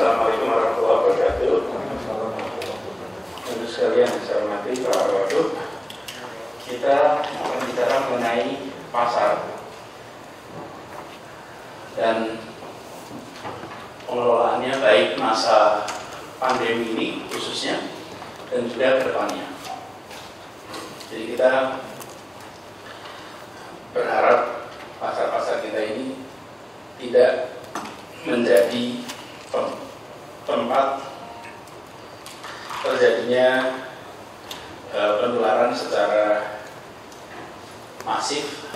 Assalamualaikum warahmatullahi wabarakatuh. Untuk sekalian yang saya hormati Pak Wadud, kita akan bicara mengenai pasar dan pengelolaannya baik masa pandemi ini khususnya dan juga ke depannya. Jadi kita berharap pasar-pasar kita ini tidak menjadi tempat terjadinya penularan secara masif.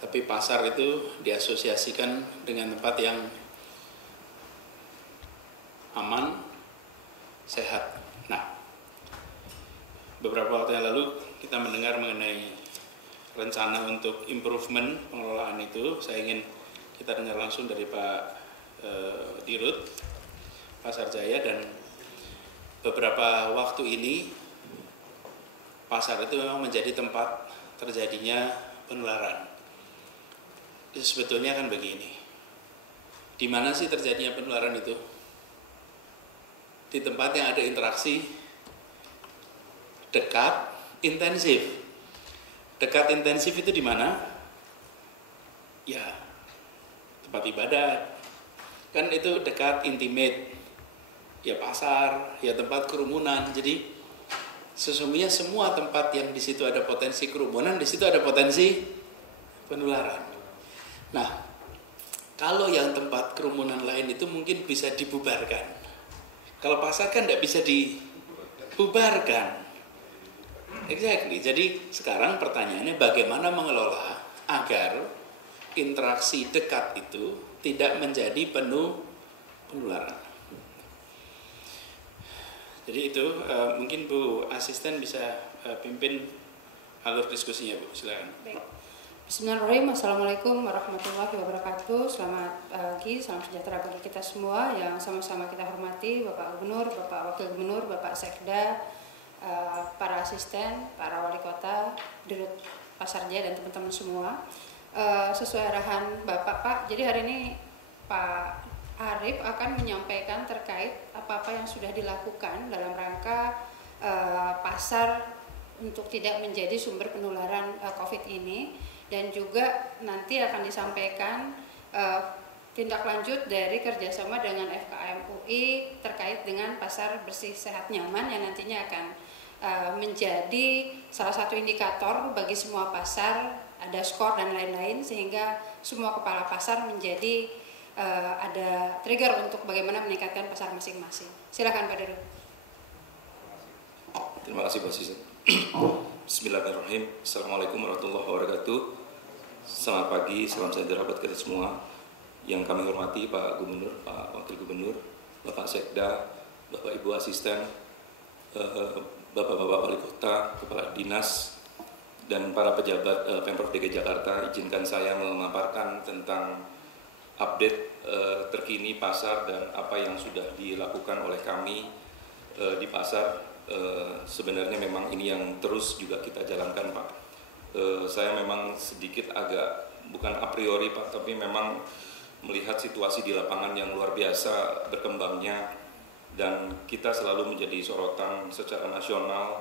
Tapi pasar itu diasosiasikan dengan tempat yang aman, sehat. Nah, beberapa waktu yang lalu kita mendengar mengenai rencana untuk improvement pengelolaan itu. Saya ingin kita dengar langsung dari Pak Dirut Pasar Jaya. Dan beberapa waktu ini pasar itu memang menjadi tempat terjadinya penularan. Sebetulnya kan begini, di mana sih terjadinya penularan itu? Di tempat yang ada interaksi dekat, intensif. Dekat intensif itu di mana? Ya, tempat ibadat. Kan itu dekat, intimate. Ya pasar, ya tempat kerumunan. Jadi sesungguhnya semua tempat yang di situ ada potensi kerumunan, di situ ada potensi penularan. Nah, kalau yang tempat kerumunan lain itu mungkin bisa dibubarkan. Kalau pasar kan tidak bisa dibubarkan. Exactly. Jadi sekarang pertanyaannya bagaimana mengelola agar interaksi dekat itu tidak menjadi penuh penularan. Jadi itu mungkin Bu Asisten bisa pimpin alur diskusinya, Bu. Silakan. Baik. Bismillahirrahmanirrahim. Assalamualaikum warahmatullahi wabarakatuh. Selamat pagi, salam sejahtera bagi kita semua yang sama-sama kita hormati, Bapak Gubernur, Bapak Wakil Gubernur, Bapak Sekda, para asisten, para wali kota, Dirut Pasar Jaya dan teman-teman semua. Sesuai arahan Bapak, Pak, jadi hari ini Pak Arief akan menyampaikan terkait apa-apa yang sudah dilakukan dalam rangka pasar untuk tidak menjadi sumber penularan COVID ini, dan juga nanti akan disampaikan tindak lanjut dari kerjasama dengan FKM UI terkait dengan pasar bersih sehat nyaman yang nantinya akan menjadi salah satu indikator bagi semua pasar, ada skor dan lain-lain, sehingga semua kepala pasar menjadi ada trigger untuk bagaimana meningkatkan pasar masing-masing. Silakan Pak Dirut. Terima kasih Pak Sisen. Bismillahirrahmanirrahim. Assalamualaikum warahmatullahi wabarakatuh. Selamat pagi, salam sejahtera buat kita semua. Yang kami hormati Pak Gubernur, Pak Wakil Gubernur, Bapak Sekda, Bapak Ibu Asisten, Bapak-Bapak Wali Kota, Kepala Dinas, dan para pejabat Pemprov DKI Jakarta. Izinkan saya memaparkan tentang update terkini pasar dan apa yang sudah dilakukan oleh kami di pasar. Sebenarnya memang ini yang terus juga kita jalankan, Pak. Saya memang sedikit agak bukan a priori, Pak, tapi memang melihat situasi di lapangan yang luar biasa berkembangnya, dan kita selalu menjadi sorotan secara nasional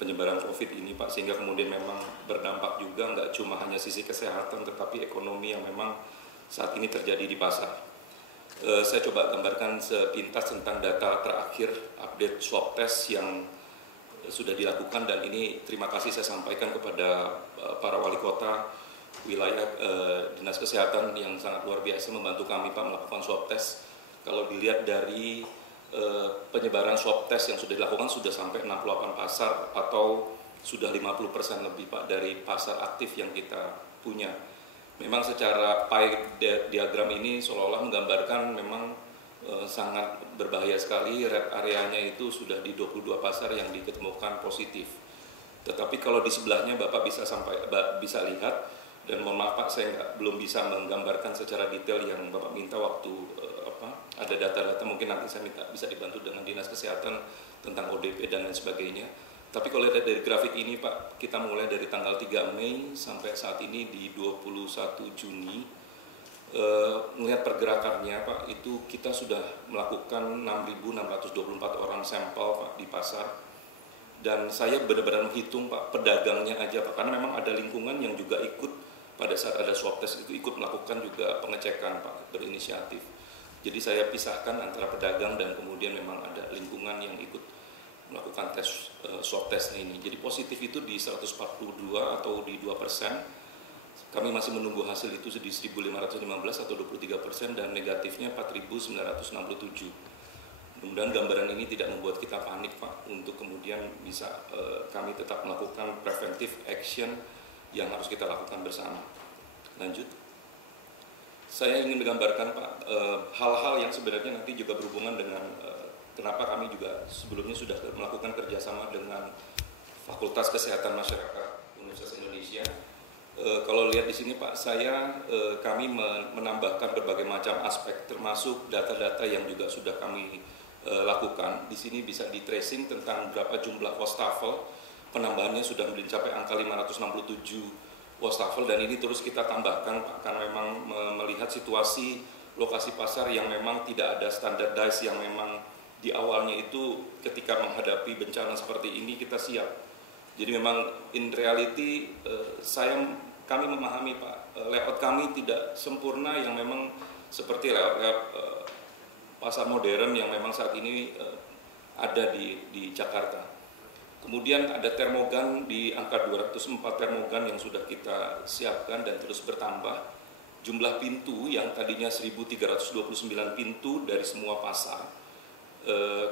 penyebaran COVID ini, Pak, sehingga kemudian memang berdampak juga nggak cuma hanya sisi kesehatan tetapi ekonomi yang memang saat ini terjadi di pasar. Saya coba gambarkan sepintas tentang data terakhir update swab test yang sudah dilakukan, dan ini terima kasih saya sampaikan kepada para wali kota wilayah Dinas Kesehatan yang sangat luar biasa membantu kami, Pak, melakukan swab test. Kalau dilihat dari penyebaran swab test yang sudah dilakukan sudah sampai 68 pasar atau sudah 50% lebih, Pak, dari pasar aktif yang kita punya. Memang secara pie diagram ini seolah-olah menggambarkan memang sangat berbahaya sekali. Red areanya itu sudah di 22 pasar yang diketemukan positif. Tetapi kalau di sebelahnya Bapak bisa lihat, dan mohon maaf Pak, saya belum bisa menggambarkan secara detail yang Bapak minta waktu ada data-data, mungkin nanti saya minta bisa dibantu dengan Dinas Kesehatan tentang ODP dan lain sebagainya. Tapi kalau lihat dari grafik ini, Pak, kita mulai dari tanggal 3 Mei sampai saat ini di 21 Juni melihat pergerakannya Pak, itu kita sudah melakukan 6.624 orang sampel Pak di pasar. Dan saya benar-benar menghitung Pak, pedagangnya aja Pak, karena memang ada lingkungan yang juga ikut pada saat ada swab test itu ikut melakukan juga pengecekan Pak, berinisiatif. Jadi saya pisahkan antara pedagang dan kemudian memang ada lingkungan yang ikut melakukan tes swab test ini. Jadi positif itu di 142 atau di 2%. Kami masih menunggu hasil itu di 1.515 atau 23% dan negatifnya 4.967. Mudah-mudahan gambaran ini tidak membuat kita panik Pak, untuk kemudian bisa kami tetap melakukan preventive action yang harus kita lakukan bersama. Lanjut. Saya ingin menggambarkan Pak, hal-hal yang sebenarnya nanti juga berhubungan dengan kenapa kami juga sebelumnya sudah melakukan kerjasama dengan Fakultas Kesehatan Masyarakat Universitas Indonesia. Kalau lihat di sini Pak, kami menambahkan berbagai macam aspek, termasuk data-data yang juga sudah kami lakukan. Di sini bisa di tracing tentang berapa jumlah wastafel, penambahannya sudah mencapai angka 567 wastafel, dan ini terus kita tambahkan Pak, karena memang melihat situasi lokasi pasar yang memang tidak ada standardized, yang memang di awalnya itu ketika menghadapi bencana seperti ini kita siap. Jadi memang in reality kami memahami Pak, layout kami tidak sempurna yang memang seperti layout pasar modern yang memang saat ini ada di Jakarta. Kemudian ada termogan di angka 204 termogan yang sudah kita siapkan dan terus bertambah. Jumlah pintu yang tadinya 1.329 pintu dari semua pasar,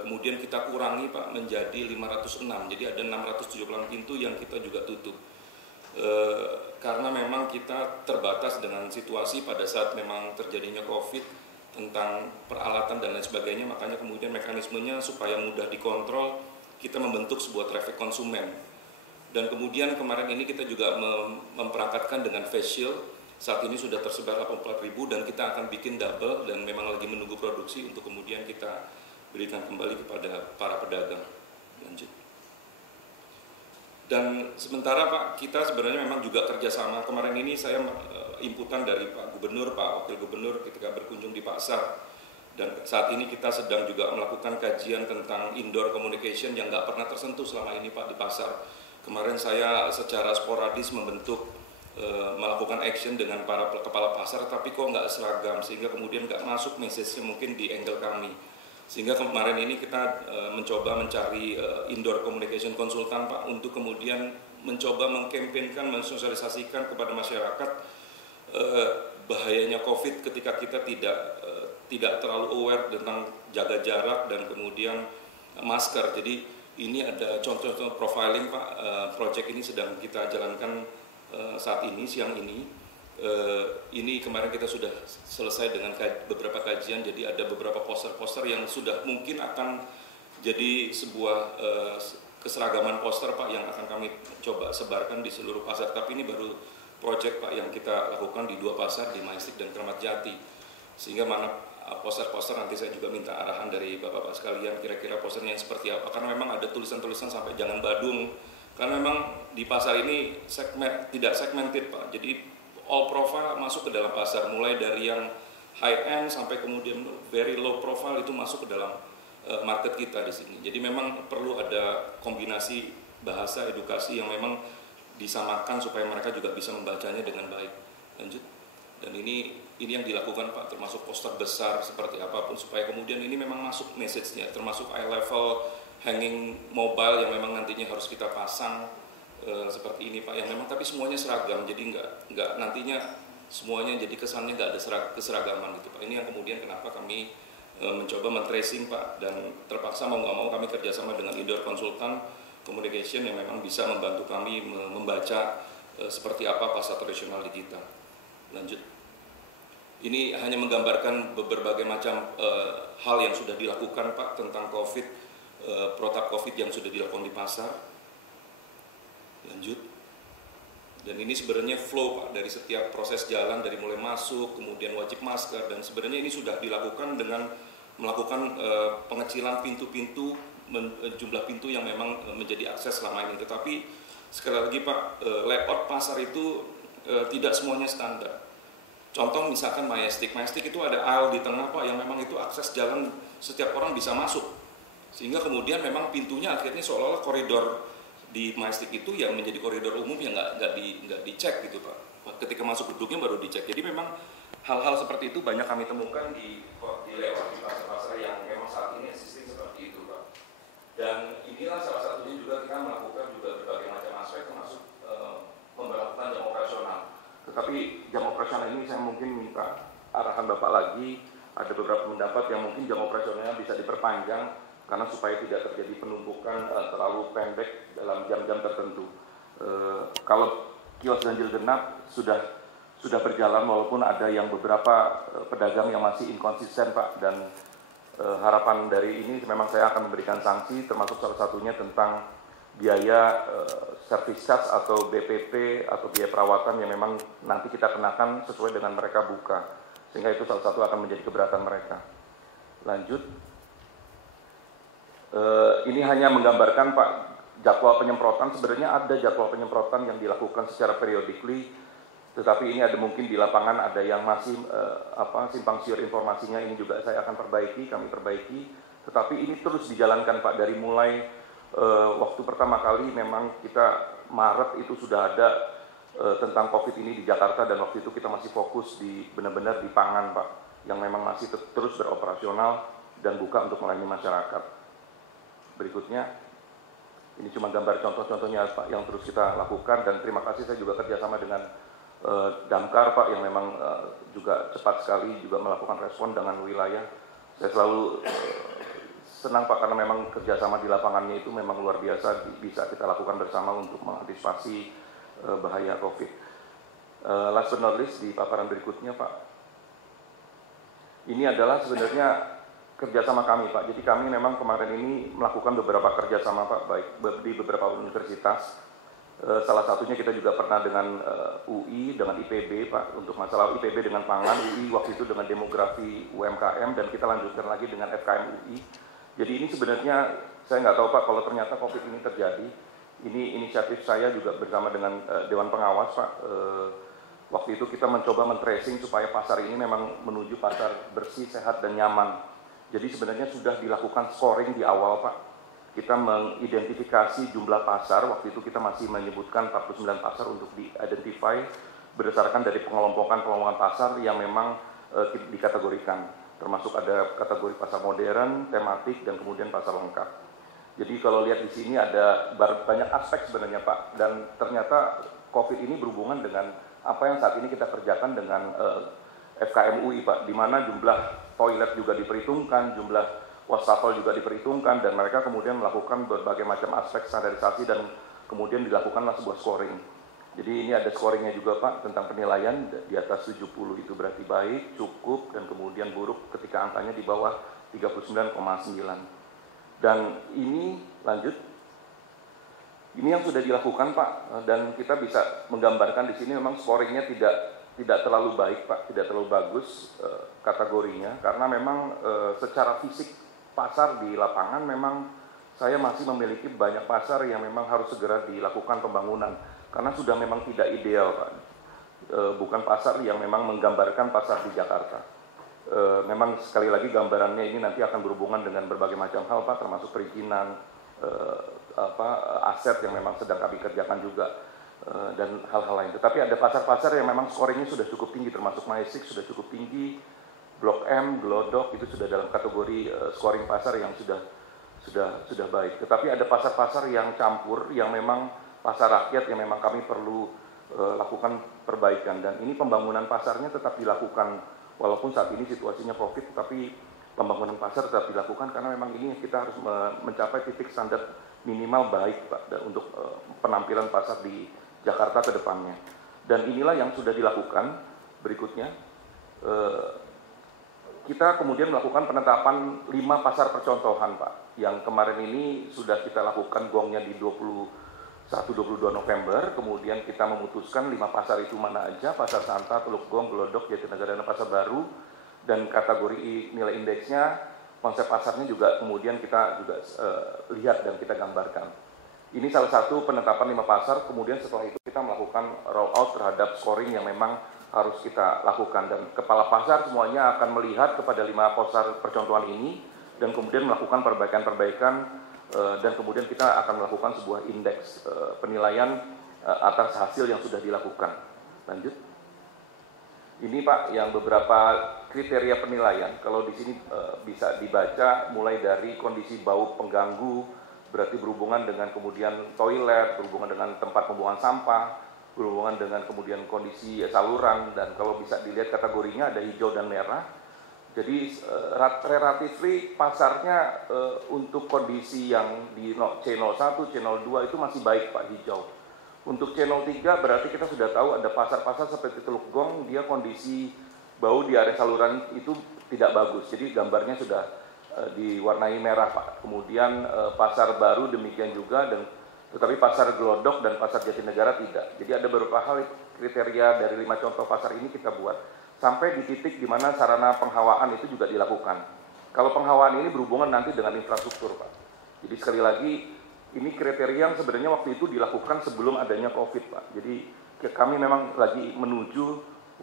kemudian kita kurangi Pak menjadi 506, jadi ada 678 pintu yang kita juga tutup. Karena memang kita terbatas dengan situasi pada saat memang terjadinya COVID, tentang peralatan dan lain sebagainya, makanya kemudian mekanismenya supaya mudah dikontrol, kita membentuk sebuah traffic konsumen. Dan kemudian kemarin ini kita juga memperangkatkan dengan face shield, saat ini sudah tersebar 84.000 dan kita akan bikin double dan memang lagi menunggu produksi untuk kemudian kita berikan kembali kepada para pedagang. Lanjut. Dan sementara Pak, kita sebenarnya memang juga kerjasama. Kemarin ini saya inputan dari Pak Gubernur, Pak Wakil Gubernur ketika berkunjung di pasar. Dan saat ini kita sedang juga melakukan kajian tentang indoor communication yang nggak pernah tersentuh selama ini Pak di pasar. Kemarin saya secara sporadis melakukan action dengan para kepala pasar, tapi kok nggak seragam, sehingga kemudian nggak masuk message-nya mungkin di angle kami. Sehingga kemarin ini kita mencoba mencari indoor communication konsultan Pak, untuk kemudian mencoba mengkampanyekan, mensosialisasikan kepada masyarakat bahayanya COVID ketika kita tidak terlalu aware tentang jaga jarak dan kemudian masker. Jadi ini ada contoh-contoh profiling Pak, project ini sedang kita jalankan saat ini, siang ini. Ini kemarin kita sudah selesai dengan beberapa kajian, jadi ada beberapa poster-poster yang sudah mungkin akan jadi sebuah keseragaman poster Pak yang akan kami coba sebarkan di seluruh pasar. Tapi ini baru project Pak yang kita lakukan di 2 pasar, di Majestic dan Keramat Jati. Sehingga mana poster-poster nanti saya juga minta arahan dari Bapak-Bapak sekalian, kira-kira posternya yang seperti apa. Karena memang ada tulisan-tulisan sampai jangan Badung. Karena memang di pasar ini tidak segmented Pak. Jadi all profile masuk ke dalam pasar, mulai dari yang high end sampai kemudian very low profile itu masuk ke dalam market kita di sini. Jadi memang perlu ada kombinasi bahasa edukasi yang memang disamakan supaya mereka juga bisa membacanya dengan baik. Lanjut. Dan ini yang dilakukan Pak, termasuk poster besar seperti apapun supaya kemudian ini memang masuk message-nya, termasuk eye level hanging mobile yang memang nantinya harus kita pasang seperti ini Pak, yang memang tapi semuanya seragam, jadi nggak nantinya semuanya jadi kesannya nggak ada keseragaman gitu Pak. Ini yang kemudian kenapa kami mencoba men-tracing Pak, dan terpaksa mau nggak mau kami kerjasama dengan indoor konsultan communication yang memang bisa membantu kami membaca seperti apa pasar tradisional di kita. Lanjut. Ini hanya menggambarkan berbagai macam hal yang sudah dilakukan Pak tentang COVID, protap COVID yang sudah dilakukan di pasar. Lanjut. Dan ini sebenarnya flow Pak dari setiap proses jalan, dari mulai masuk, kemudian wajib masker, dan sebenarnya ini sudah dilakukan dengan melakukan pengecilan pintu-pintu, jumlah pintu yang memang menjadi akses selama ini. Tetapi sekali lagi Pak, layout pasar itu tidak semuanya standar. Contoh misalkan Majestic itu ada aisle di tengah Pak yang memang itu akses jalan setiap orang bisa masuk. Sehingga kemudian memang pintunya akhirnya seolah-olah koridor di Majestic itu yang menjadi koridor umum yang nggak dicek gitu Pak. Ketika masuk gedungnya baru dicek. Jadi memang hal-hal seperti itu banyak kami temukan di lewat di pasar-pasar yang memang saat ini existing seperti itu Pak. Dan inilah salah satunya juga kita melakukan juga berbagai macam aspek termasuk memperlakukan jam operasional. Tetapi jam operasional ini saya mungkin minta arahan Bapak lagi, ada beberapa pendapat yang mungkin jam operasionalnya bisa diperpanjang karena supaya tidak terjadi penumpukan terlalu pendek dalam jam-jam tertentu. Kalau kios ganjil genap sudah berjalan walaupun ada yang beberapa pedagang yang masih inkonsisten Pak, dan harapan dari ini memang saya akan memberikan sanksi termasuk salah satunya tentang biaya service charge atau BPP atau biaya perawatan yang memang nanti kita kenakan sesuai dengan mereka buka, sehingga itu salah satu akan menjadi keberatan mereka. Lanjut, ini hanya menggambarkan Pak jadwal penyemprotan. Sebenarnya ada jadwal penyemprotan yang dilakukan secara periodically, tetapi ini ada mungkin di lapangan ada yang masih simpang siur informasinya. Ini juga saya akan perbaiki, kami perbaiki. Tetapi ini terus dijalankan Pak dari mulai waktu pertama kali memang kita Maret itu sudah ada tentang COVID ini di Jakarta, dan waktu itu kita masih fokus di benar-benar di pangan Pak, yang memang masih terus beroperasional dan buka untuk melayani masyarakat. Berikutnya, ini cuma gambar contoh-contohnya Pak yang terus kita lakukan, dan terima kasih saya juga kerjasama dengan Damkar Pak yang memang juga cepat sekali juga melakukan respon dengan wilayah. Saya selalu senang Pak karena memang kerjasama di lapangannya itu memang luar biasa bisa kita lakukan bersama untuk mengantisipasi bahaya COVID. Last but not least di paparan berikutnya Pak, ini adalah sebenarnya kerjasama kami Pak. Jadi kami memang kemarin ini melakukan beberapa kerjasama Pak, baik di beberapa universitas. Salah satunya kita juga pernah dengan UI, dengan IPB Pak, untuk masalah IPB dengan pangan, UI waktu itu dengan demografi UMKM, dan kita lanjutkan lagi dengan FKM UI. Jadi ini sebenarnya saya nggak tahu Pak kalau ternyata COVID ini terjadi. Ini inisiatif saya juga bersama dengan Dewan Pengawas Pak. Waktu itu kita mencoba men-tracing supaya pasar ini memang menuju pasar bersih, sehat, dan nyaman. Jadi sebenarnya sudah dilakukan scoring di awal Pak. Kita mengidentifikasi jumlah pasar, waktu itu kita masih menyebutkan 49 pasar untuk di-identify berdasarkan dari pengelompokan pasar yang memang dikategorikan. Termasuk ada kategori pasar modern, tematik, dan kemudian pasar lengkap. Jadi kalau lihat di sini ada banyak aspek sebenarnya Pak, dan ternyata COVID ini berhubungan dengan apa yang saat ini kita kerjakan dengan FKM UI Pak, di mana jumlah toilet juga diperhitungkan, jumlah wastafel juga diperhitungkan, dan mereka kemudian melakukan berbagai macam aspek standarisasi dan kemudian dilakukanlah sebuah scoring. Jadi ini ada scoringnya juga Pak tentang penilaian, di atas 70 itu berarti baik, cukup, dan kemudian buruk ketika angkanya di bawah 39,9. Dan ini lanjut, ini yang sudah dilakukan Pak, dan kita bisa menggambarkan di sini memang scoringnya tidak terlalu baik Pak, tidak terlalu bagus kategorinya, karena memang secara fisik pasar di lapangan memang saya masih memiliki banyak pasar yang memang harus segera dilakukan pembangunan, karena sudah memang tidak ideal Pak. Bukan pasar yang memang menggambarkan pasar di Jakarta. Memang sekali lagi gambarannya ini nanti akan berhubungan dengan berbagai macam hal Pak, termasuk perizinan, aset yang memang sedang kami kerjakan juga, dan hal-hal lain. Tetapi ada pasar-pasar yang memang scoringnya sudah cukup tinggi, termasuk Majestic sudah cukup tinggi, Blok M, Glodok itu sudah dalam kategori scoring pasar yang sudah baik. Tetapi ada pasar-pasar yang campur, yang memang pasar rakyat yang memang kami perlu lakukan perbaikan, dan ini pembangunan pasarnya tetap dilakukan walaupun saat ini situasinya COVID, tetapi pembangunan pasar tetap dilakukan karena memang ini kita harus mencapai titik standar minimal baik Pak untuk penampilan pasar di Jakarta ke depannya. Dan inilah yang sudah dilakukan. Berikutnya kita kemudian melakukan penetapan 5 pasar percontohan Pak, yang kemarin ini sudah kita lakukan gongnya di 21-22 November, kemudian kita memutuskan 5 pasar itu mana aja, Pasar Santa, Teluk Gong, Glodok, Jatinegara, dan Pasar Baru, dan kategori nilai indeksnya, konsep pasarnya juga kemudian kita juga lihat dan kita gambarkan. Ini salah satu penetapan 5 pasar, kemudian setelah itu kita melakukan roll out terhadap scoring yang memang harus kita lakukan, dan kepala pasar semuanya akan melihat kepada 5 pasar percontohan ini dan kemudian melakukan perbaikan-perbaikan, dan kemudian kita akan melakukan sebuah indeks penilaian atas hasil yang sudah dilakukan. Lanjut. Ini Pak yang beberapa kriteria penilaian. Kalau di sini bisa dibaca mulai dari kondisi bau pengganggu, berarti berhubungan dengan kemudian toilet, berhubungan dengan tempat pembuangan sampah, berhubungan dengan kemudian kondisi saluran, dan kalau bisa dilihat kategorinya ada hijau dan merah. Jadi relatively pasarnya untuk kondisi yang di C01, C02 itu masih baik Pak, hijau. Untuk C03 berarti kita sudah tahu ada pasar-pasar seperti Teluk Gong, dia kondisi bau di area saluran itu tidak bagus. Jadi gambarnya sudah diwarnai merah Pak. Kemudian pasar baru demikian juga, tetapi pasar Glodok dan pasar Jatinegara tidak. Jadi ada beberapa hal kriteria dari 5 contoh pasar ini kita buat. Sampai di titik di mana sarana penghawaan itu juga dilakukan. Kalau penghawaan ini berhubungan nanti dengan infrastruktur Pak. Jadi sekali lagi, ini kriteria yang sebenarnya waktu itu dilakukan sebelum adanya COVID Pak. Jadi kami memang lagi menuju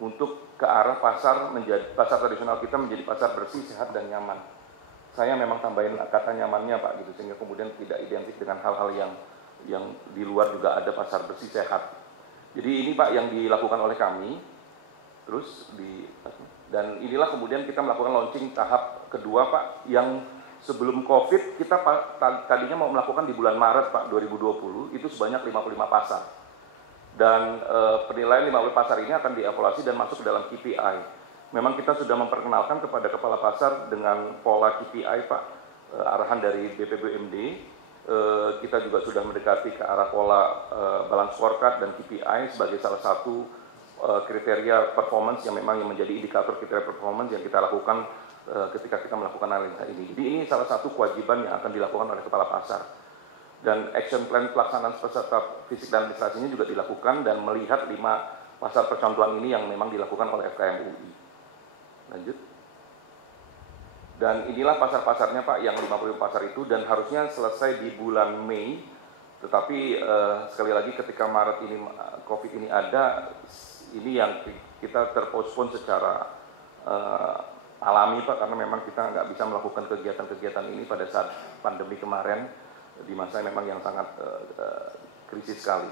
untuk ke arah pasar tradisional kita menjadi pasar bersih, sehat, dan nyaman. Saya memang tambahin kata nyamannya Pak, gitu, sehingga kemudian tidak identik dengan hal-hal yang di luar juga ada pasar bersih, sehat. Jadi ini Pak yang dilakukan oleh kami. Dan inilah kemudian kita melakukan launching tahap kedua Pak, yang sebelum COVID kita tadinya mau melakukan di bulan Maret Pak 2020, itu sebanyak 55 pasar. Dan penilaian 50 pasar ini akan dievaluasi dan masuk ke dalam KPI. Memang kita sudah memperkenalkan kepada kepala pasar dengan pola KPI Pak, arahan dari BPBMD. Kita juga sudah mendekati ke arah pola balance scorecard dan KPI sebagai salah satu kriteria performance yang memang menjadi indikator kriteria performance yang kita lakukan ketika kita melakukan analisa ini. Jadi ini salah satu kewajiban yang akan dilakukan oleh kepala pasar. Dan action plan pelaksanaan peserta fisik dan administrasinya juga dilakukan dan melihat 5 pasar percontohan ini yang memang dilakukan oleh FKM UI. Lanjut. Dan inilah pasar-pasarnya Pak, yang 50 pasar itu, dan harusnya selesai di bulan Mei. Tetapi sekali lagi ketika Maret ini COVID ini ada, ini yang kita terpospon secara alami Pak, karena memang kita nggak bisa melakukan kegiatan-kegiatan ini pada saat pandemi kemarin, di masa memang yang sangat krisis sekali.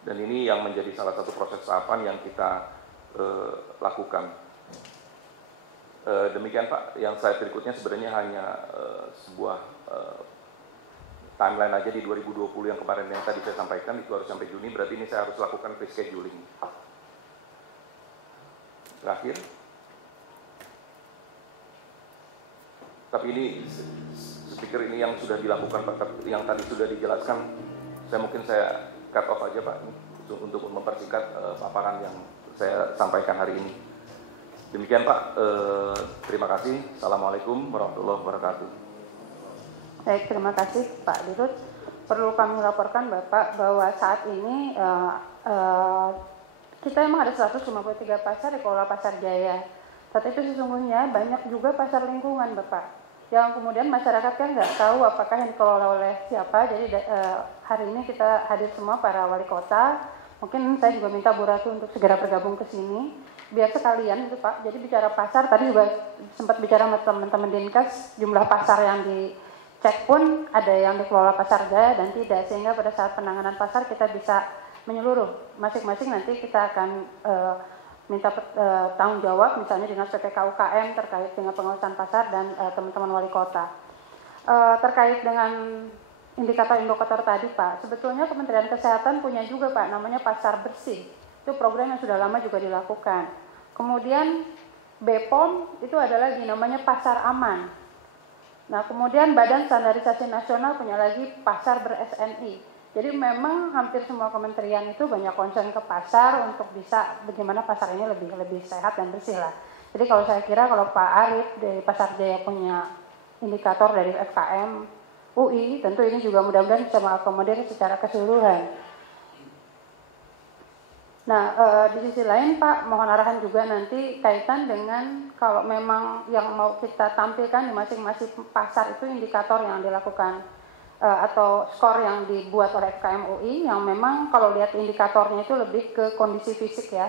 Dan ini yang menjadi salah satu proses tahapan yang kita lakukan. Demikian Pak, yang saya berikutnya sebenarnya hanya sebuah timeline aja di 2020 yang kemarin yang tadi saya sampaikan, itu harus sampai Juni, berarti ini saya harus lakukan rescheduling. Terakhir, tapi ini speaker ini yang sudah dilakukan Pak, yang tadi sudah dijelaskan, saya cut off aja Pak untuk mempersingkat paparan yang saya sampaikan hari ini. Demikian Pak, terima kasih. Assalamualaikum warahmatullahi wabarakatuh. Baik, terima kasih Pak Dirut. Perlu kami laporkan Bapak bahwa saat ini kita memang ada 153 pasar dikelola Pasar Jaya. Tetapi sesungguhnya banyak juga pasar lingkungan Bapak, yang kemudian masyarakat kan nggak tahu apakah yang dikelola oleh siapa. Jadi hari ini kita hadir semua para wali kota. Mungkin saya juga minta Bu Ratu untuk segera bergabung ke sini. Biar sekalian itu Pak, jadi bicara pasar, tadi juga sempat bicara sama teman-teman Dinkes, jumlah pasar yang dicek pun ada yang dikelola Pasar Jaya dan tidak. Sehingga pada saat penanganan pasar kita bisa menyeluruh, masing-masing nanti kita akan minta tanggung jawab, misalnya Dinas PPK UKM terkait dengan pengawasan pasar dan teman-teman wali kota. Terkait dengan indikator tadi Pak, sebetulnya Kementerian Kesehatan punya juga Pak, namanya Pasar Bersih. Itu program yang sudah lama juga dilakukan. Kemudian BPOM itu ada lagi namanya Pasar Aman. Nah kemudian Badan Standarisasi Nasional punya lagi Pasar ber-SNI. Jadi memang hampir semua kementerian itu banyak concern ke pasar untuk bisa bagaimana pasar ini lebih sehat dan bersih lah. Jadi kalau saya kira kalau Pak Arif dari Pasar Jaya punya indikator dari FKM UI, tentu ini juga mudah-mudahan bisa mengakomodir secara keseluruhan. Nah di sisi lain Pak, mohon arahan juga nanti kaitan dengan kalau memang yang mau kita tampilkan di masing-masing pasar itu indikator yang dilakukan atau skor yang dibuat oleh FKM UI yang memang kalau lihat indikatornya itu lebih ke kondisi fisik ya,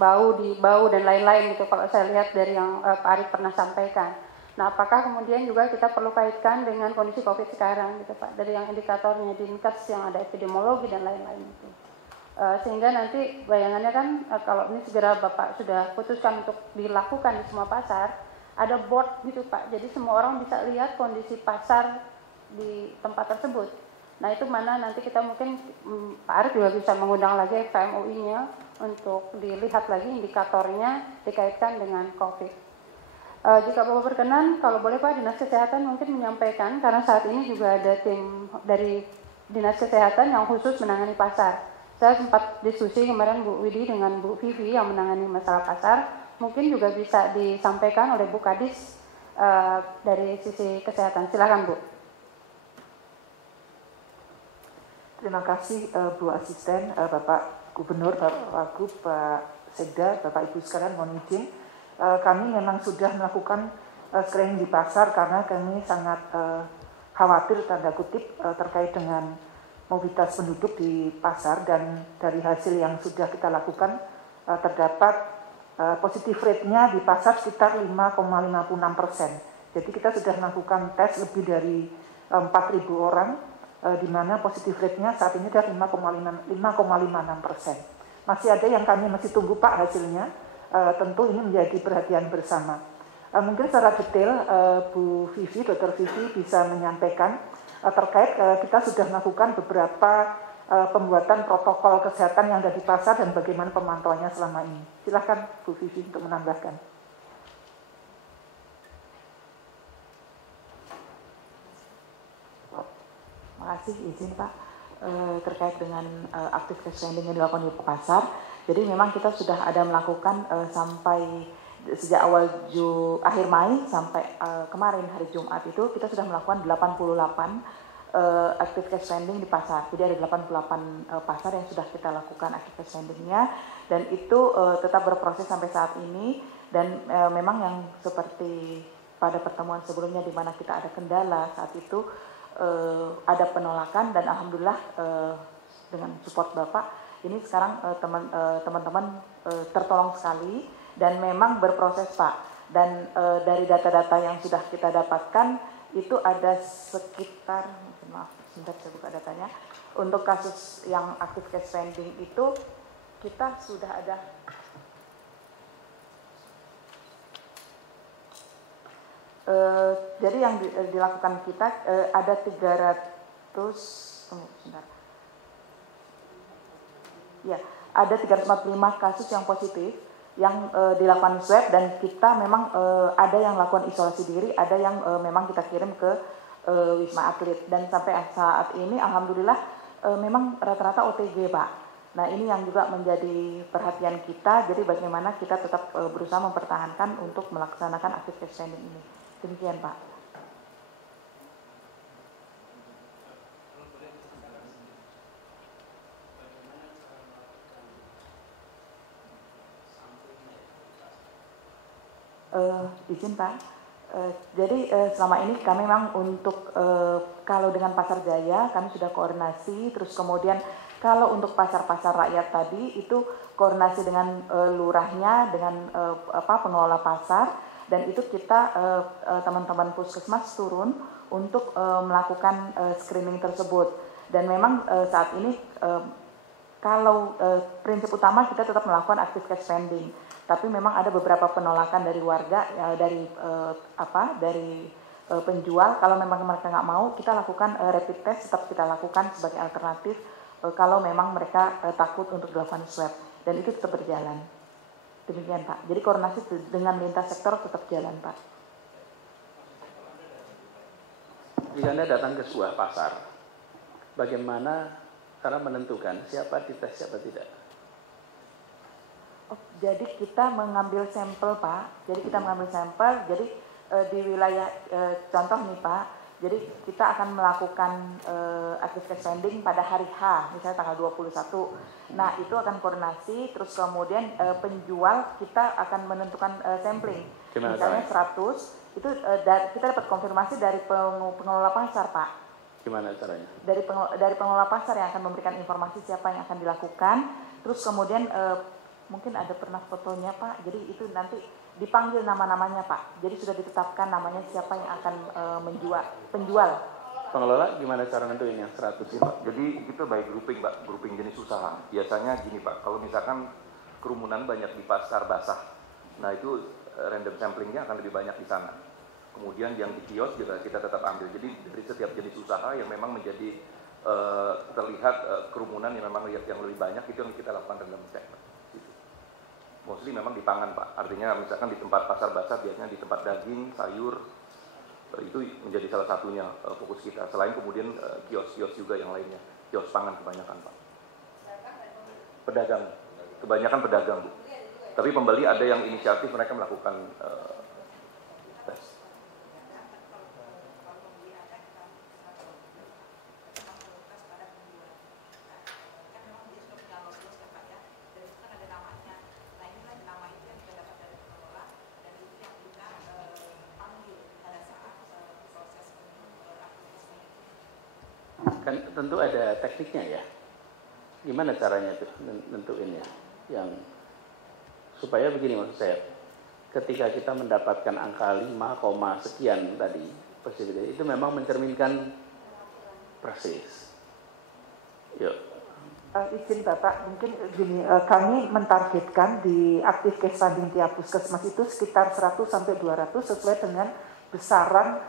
bau dan lain-lain gitu kalau saya lihat dari yang Pak Arief pernah sampaikan. Nah, apakah kemudian juga kita perlu kaitkan dengan kondisi COVID sekarang gitu Pak, dari yang indikatornya Dinkes yang ada epidemiologi dan lain-lain itu. Sehingga nanti bayangannya kan kalau ini segera Bapak sudah putuskan untuk dilakukan di semua pasar, ada board gitu Pak, jadi semua orang bisa lihat kondisi pasar di tempat tersebut. Nah itu mana nanti kita mungkin Pak Arief juga bisa mengundang lagi FKMUI-nya untuk dilihat lagi indikatornya dikaitkan dengan COVID. Jika Bapak berkenan, kalau boleh Pak, Dinas Kesehatan mungkin menyampaikan, karena saat ini juga ada tim dari Dinas Kesehatan yang khusus menangani pasar. Saya sempat diskusi kemarin Bu Widi dengan Bu Vivi yang menangani masalah pasar, mungkin juga bisa disampaikan oleh Bu Kadis dari sisi kesehatan. Silakan Bu. Terima kasih Bu Asisten, Bapak Gubernur, Bapak Wagub, Pak Sekda, Bapak Ibu sekalian, mohon izin. Kami memang sudah melakukan screening di pasar karena kami sangat khawatir tanda kutip terkait dengan mobilitas penduduk di pasar, dan dari hasil yang sudah kita lakukan terdapat positif rate-nya di pasar sekitar 5,56%. Jadi kita sudah melakukan tes lebih dari 4.000 orang, di mana positif rate-nya saat ini adalah 5,56%. Masih ada yang kami masih tunggu Pak hasilnya, tentu ini menjadi perhatian bersama. Mungkin secara detail Bu Vivi, Dr. Vivi bisa menyampaikan terkait kita sudah melakukan beberapa pembuatan protokol kesehatan yang ada di pasar dan bagaimana pemantauannya selama ini. Silakan Bu Vivi untuk menambahkan. Terima kasih, izin Pak, terkait dengan active cash lending yang dilakukan di pasar. Jadi memang kita sudah ada melakukan sampai sejak akhir Mei sampai kemarin hari Jumat itu kita sudah melakukan 88 active cash lending di pasar. Jadi ada 88 pasar yang sudah kita lakukan active cash lending-nya, dan itu tetap berproses sampai saat ini. Dan memang yang seperti pada pertemuan sebelumnya di mana kita ada kendala saat itu, ada penolakan, dan alhamdulillah dengan support Bapak ini sekarang teman-teman tertolong sekali dan memang berproses Pak. Dan dari data-data yang sudah kita dapatkan itu ada sekitar, maaf sebentar saya buka datanya, untuk kasus yang active cash lending itu kita sudah ada jadi yang dilakukan kita ada 345 kasus yang positif yang dilakukan swab, dan kita memang ada yang lakukan isolasi diri, ada yang memang kita kirim ke Wisma Atlet, dan sampai saat ini alhamdulillah memang rata-rata OTG Pak. Nah ini yang juga menjadi perhatian kita, jadi bagaimana kita tetap berusaha mempertahankan untuk melaksanakan active cash lending ini. Demikian Pak. Izin Pak. Jadi selama ini kami memang untuk kalau dengan Pasar Jaya kami sudah koordinasi, terus kemudian kalau untuk pasar-pasar rakyat tadi itu koordinasi dengan lurahnya, dengan pengelola pasar. Dan itu kita teman-teman puskesmas turun untuk melakukan screening tersebut. Dan memang saat ini kalau prinsip utama kita tetap melakukan active cash lending. Tapi memang ada beberapa penolakan dari warga, dari penjual. Kalau memang mereka nggak mau, kita lakukan rapid test, tetap kita lakukan sebagai alternatif kalau memang mereka takut untuk dilakukan swab. Dan itu tetap berjalan. Demikian Pak. Jadi koordinasi dengan lintas sektor tetap jalan Pak. Jika Anda datang ke sebuah pasar, bagaimana cara menentukan siapa dites siapa tidak? Oh, jadi kita mengambil sampel Pak. Jadi kita mengambil sampel. Jadi di wilayah contoh nih Pak. Jadi kita akan melakukan active cash lending pada hari H, misalnya tanggal 21. Nah itu akan koordinasi, terus kemudian penjual kita akan menentukan sampling. Gimana misalnya 100, itu kita dapat konfirmasi dari pengelola pasar Pak. Gimana caranya? Dari pengelola pasar yang akan memberikan informasi siapa yang akan dilakukan. Terus kemudian mungkin ada pernah fotonya Pak, jadi itu nanti dipanggil nama-namanya Pak, jadi sudah ditetapkan namanya siapa yang akan penjual. Pengelola gimana cara nentuin yang 100 sih Pak? Jadi kita by grouping Pak, grouping jenis usaha. Biasanya gini Pak, kalau misalkan kerumunan banyak di pasar basah, nah itu random samplingnya akan lebih banyak di sana. Kemudian yang di kios juga kita tetap ambil. Jadi dari setiap jenis usaha yang memang menjadi terlihat kerumunan yang memang yang lebih banyak, itu yang kita lakukan random check Pak. Gitu. Mostly memang di pangan Pak, artinya misalkan di tempat pasar basah biasanya di tempat daging, sayur, itu menjadi salah satunya fokus kita. Selain kemudian kios-kios juga yang lainnya, kios pangan kebanyakan Pak. Pedagang, kebanyakan pedagang Bu. Tapi pembeli ada yang inisiatif mereka melakukan tes. Kan tentu ada tekniknya ya. Gimana caranya tuh nentuinnya? Yang supaya begini maksud saya, ketika kita mendapatkan angka 5, sekian tadi persis, itu memang mencerminkan persis. Yuk. Izin Bapak, mungkin gini, kami mentargetkan di aktif case funding tiap puskesmas itu sekitar 100 sampai 200 sesuai dengan besaran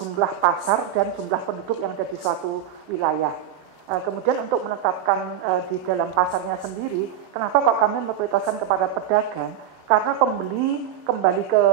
jumlah pasar dan jumlah penduduk yang ada di suatu wilayah. Kemudian untuk menetapkan di dalam pasarnya sendiri, kenapa kok kami memprioritaskan kepada pedagang? Karena pembeli kembali ke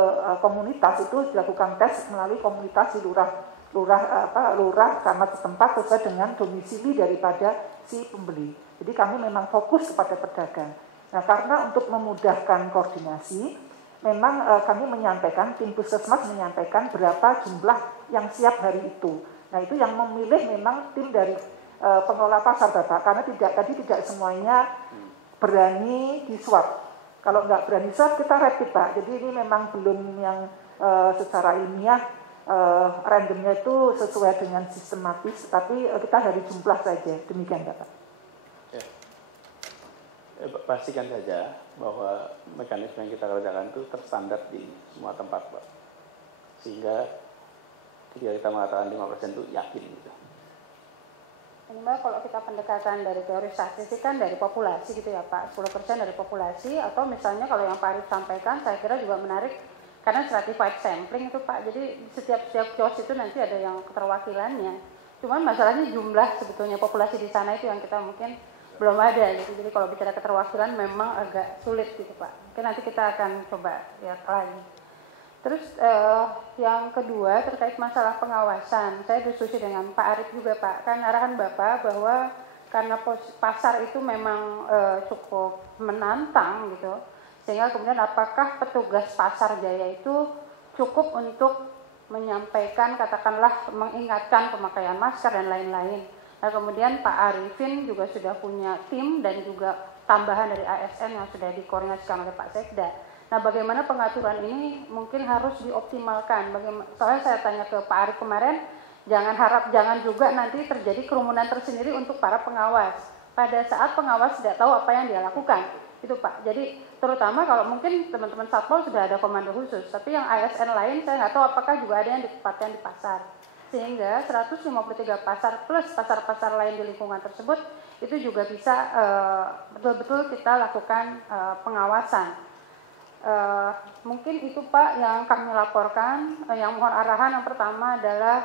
komunitas itu dilakukan tes melalui komunitas di lurah karena setempat sesuai dengan domisili daripada si pembeli. Jadi kami memang fokus kepada pedagang. Nah, karena untuk memudahkan koordinasi, memang kami menyampaikan, tim puskesmas menyampaikan berapa jumlah yang siap hari itu. Nah, itu yang memilih memang tim dari pengelola pasar Bapak, karena tidak semuanya berani di swab. Kalau nggak berani swab kita rapid Pak. Jadi ini memang belum yang secara ilmiah randomnya itu sesuai dengan sistematis, tapi kita dari jumlah saja. Demikian Bapak. Ya. Pastikan saja bahwa mekanisme yang kita kerjakan itu terstandar di semua tempat Pak. Sehingga ketika kita mengatakan 5% itu yakin gitu. Ini Mbak, kalau kita pendekatan dari teori statistik kan dari populasi gitu ya Pak, 10% dari populasi, atau misalnya kalau yang Pak Arif sampaikan saya kira juga menarik karena stratified sampling itu Pak, jadi setiap kios itu nanti ada yang keterwakilannya. Cuman masalahnya jumlah sebetulnya populasi di sana itu yang kita mungkin belum ada gitu. Jadi kalau bicara keterwakilan memang agak sulit gitu Pak. Mungkin nanti kita akan coba lihat lagi. Terus yang kedua terkait masalah pengawasan, saya diskusi dengan Pak Arif juga Pak, kan arahan Bapak bahwa karena pasar itu memang cukup menantang gitu, sehingga kemudian apakah petugas pasar Jaya itu cukup untuk menyampaikan, katakanlah mengingatkan pemakaian masker dan lain-lain. Nah kemudian Pak Arifin juga sudah punya tim dan juga tambahan dari ASN yang sudah dikoordinasikan oleh Pak Sekda. Nah, bagaimana pengaturan ini mungkin harus dioptimalkan. Soalnya saya tanya ke Pak Arif kemarin, jangan juga nanti terjadi kerumunan tersendiri untuk para pengawas. Pada saat pengawas tidak tahu apa yang dia lakukan, itu Pak. Jadi terutama kalau mungkin teman-teman Satpol sudah ada komando khusus, tapi yang ASN lain saya nggak tahu apakah juga ada yang ditempatkan di pasar. Sehingga 153 pasar plus pasar-pasar lain di lingkungan tersebut itu juga bisa betul-betul kita lakukan pengawasan. Mungkin itu Pak yang kami laporkan. Yang mohon arahan yang pertama adalah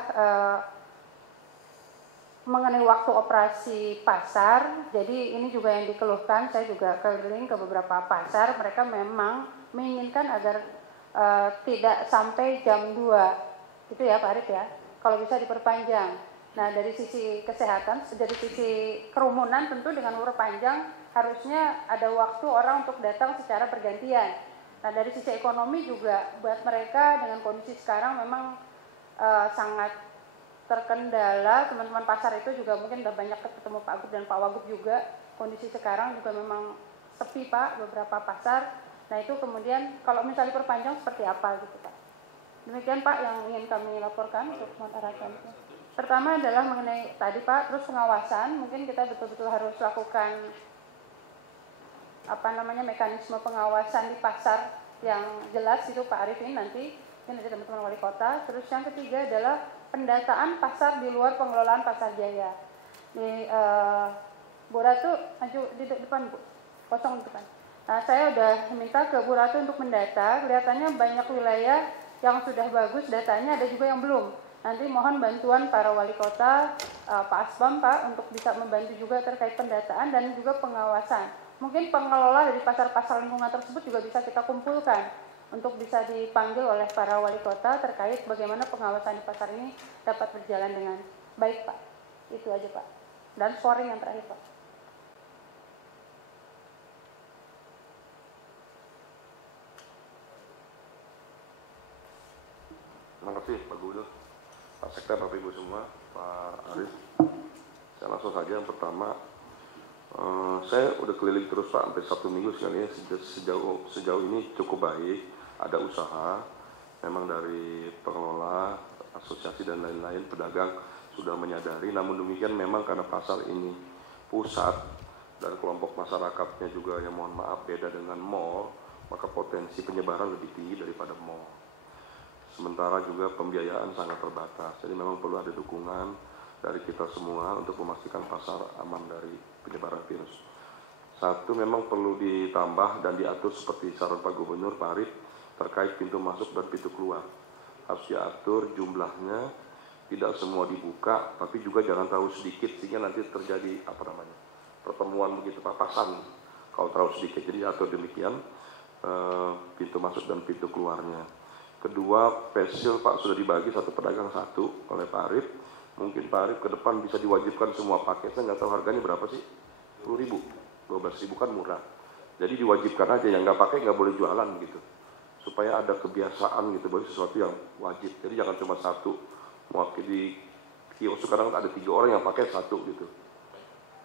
mengenai waktu operasi pasar. Jadi ini juga yang dikeluhkan, saya juga keliling ke beberapa pasar, mereka memang menginginkan agar tidak sampai jam 2 itu ya Pak Arif ya, kalau bisa diperpanjang. Nah dari sisi kesehatan, dari sisi kerumunan tentu dengan umur panjang harusnya ada waktu orang untuk datang secara bergantian. Nah dari sisi ekonomi juga buat mereka dengan kondisi sekarang memang sangat terkendala. Teman-teman pasar itu juga mungkin udah banyak ketemu Pak Gub dan Pak Wagub juga. Kondisi sekarang juga memang sepi Pak, beberapa pasar. Nah itu kemudian kalau misalnya perpanjang seperti apa gitu Pak. Demikian Pak yang ingin kami laporkan untuk masyarakat. Pertama adalah mengenai tadi Pak, terus pengawasan. Mungkin kita betul-betul harus lakukan mekanisme pengawasan di pasar yang jelas itu Pak Arifin nanti teman-teman wali kota. Terus yang ketiga adalah pendataan pasar di luar pengelolaan Pasar Jaya. Di Bu Ratu, maju di depan Bu, kosong di depan. Nah, saya udah minta ke Bu Ratu untuk mendata, kelihatannya banyak wilayah yang sudah bagus datanya, ada juga yang belum. Nanti mohon bantuan para wali kota, Pak Asbam Pak, untuk bisa membantu juga terkait pendataan dan juga pengawasan. Mungkin pengelola dari pasar-pasar lingkungan tersebut juga bisa kita kumpulkan untuk bisa dipanggil oleh para wali kota terkait bagaimana pengawasan di pasar ini dapat berjalan dengan baik Pak. Itu aja Pak. Dan scoring yang terakhir Pak. Terima kasih Pak Gubernur, Pak Sekda, Bapak Ibu semua, Pak Arif. Saya langsung saja yang pertama, saya udah keliling terus Pak sampai 1 minggu sekali ya, sejauh ini cukup baik, ada usaha, memang dari pengelola, asosiasi dan lain-lain, pedagang sudah menyadari, namun demikian memang karena pasar ini pusat dan kelompok masyarakatnya juga yang mohon maaf beda dengan mall, maka potensi penyebaran lebih tinggi daripada mall. Sementara juga pembiayaan sangat terbatas, jadi memang perlu ada dukungan dari kita semua untuk memastikan pasar aman dari penyebaran virus. Satu, memang perlu ditambah dan diatur seperti saran Pak Gubernur, Pak Arif, terkait pintu masuk dan pintu keluar. Harus diatur jumlahnya, tidak semua dibuka, tapi juga jangan terlalu sedikit sehingga nanti terjadi pertemuan begitu papasan kalau terlalu sedikit. Jadi diatur demikian pintu masuk dan pintu keluarnya. Kedua, facial Pak sudah dibagi satu pedagang satu oleh Pak Arif. Mungkin Pak Arif ke depan bisa diwajibkan semua paket. Saya nggak tahu harganya berapa sih? 10.000, 12.000 kan murah. Jadi diwajibkan aja, yang nggak pakai nggak boleh jualan gitu. Supaya ada kebiasaan gitu, boleh sesuatu yang wajib. Jadi jangan cuma satu. Mewakili di kios sekarang ada 3 orang yang pakai satu gitu.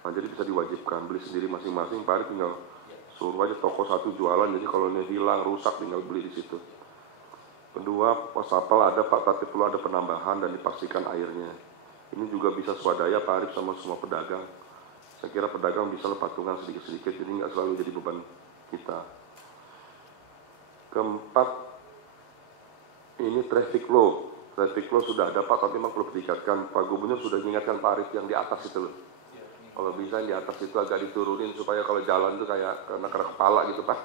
Nah, jadi bisa diwajibkan, beli sendiri masing-masing. Pak Arif tinggal suruh aja toko satu jualan. Jadi kalau ini hilang, rusak, tinggal beli di situ. Kedua, wastafel ada Pak, tapi perlu ada penambahan dan dipastikan airnya. Ini juga bisa swadaya Pak Arif sama semua pedagang. Saya kira pedagang bisa patungan sedikit-sedikit, jadi nggak selalu jadi beban kita. Keempat, ini traffic law. Traffic law sudah ada Pak, tapi memang perlu ditingkatkan. Pak Gubernur sudah mengingatkan Pak Arif yang di atas itu loh. Kalau bisa yang di atas itu agak diturunin supaya kalau jalan itu kayak kena kepala gitu Pak.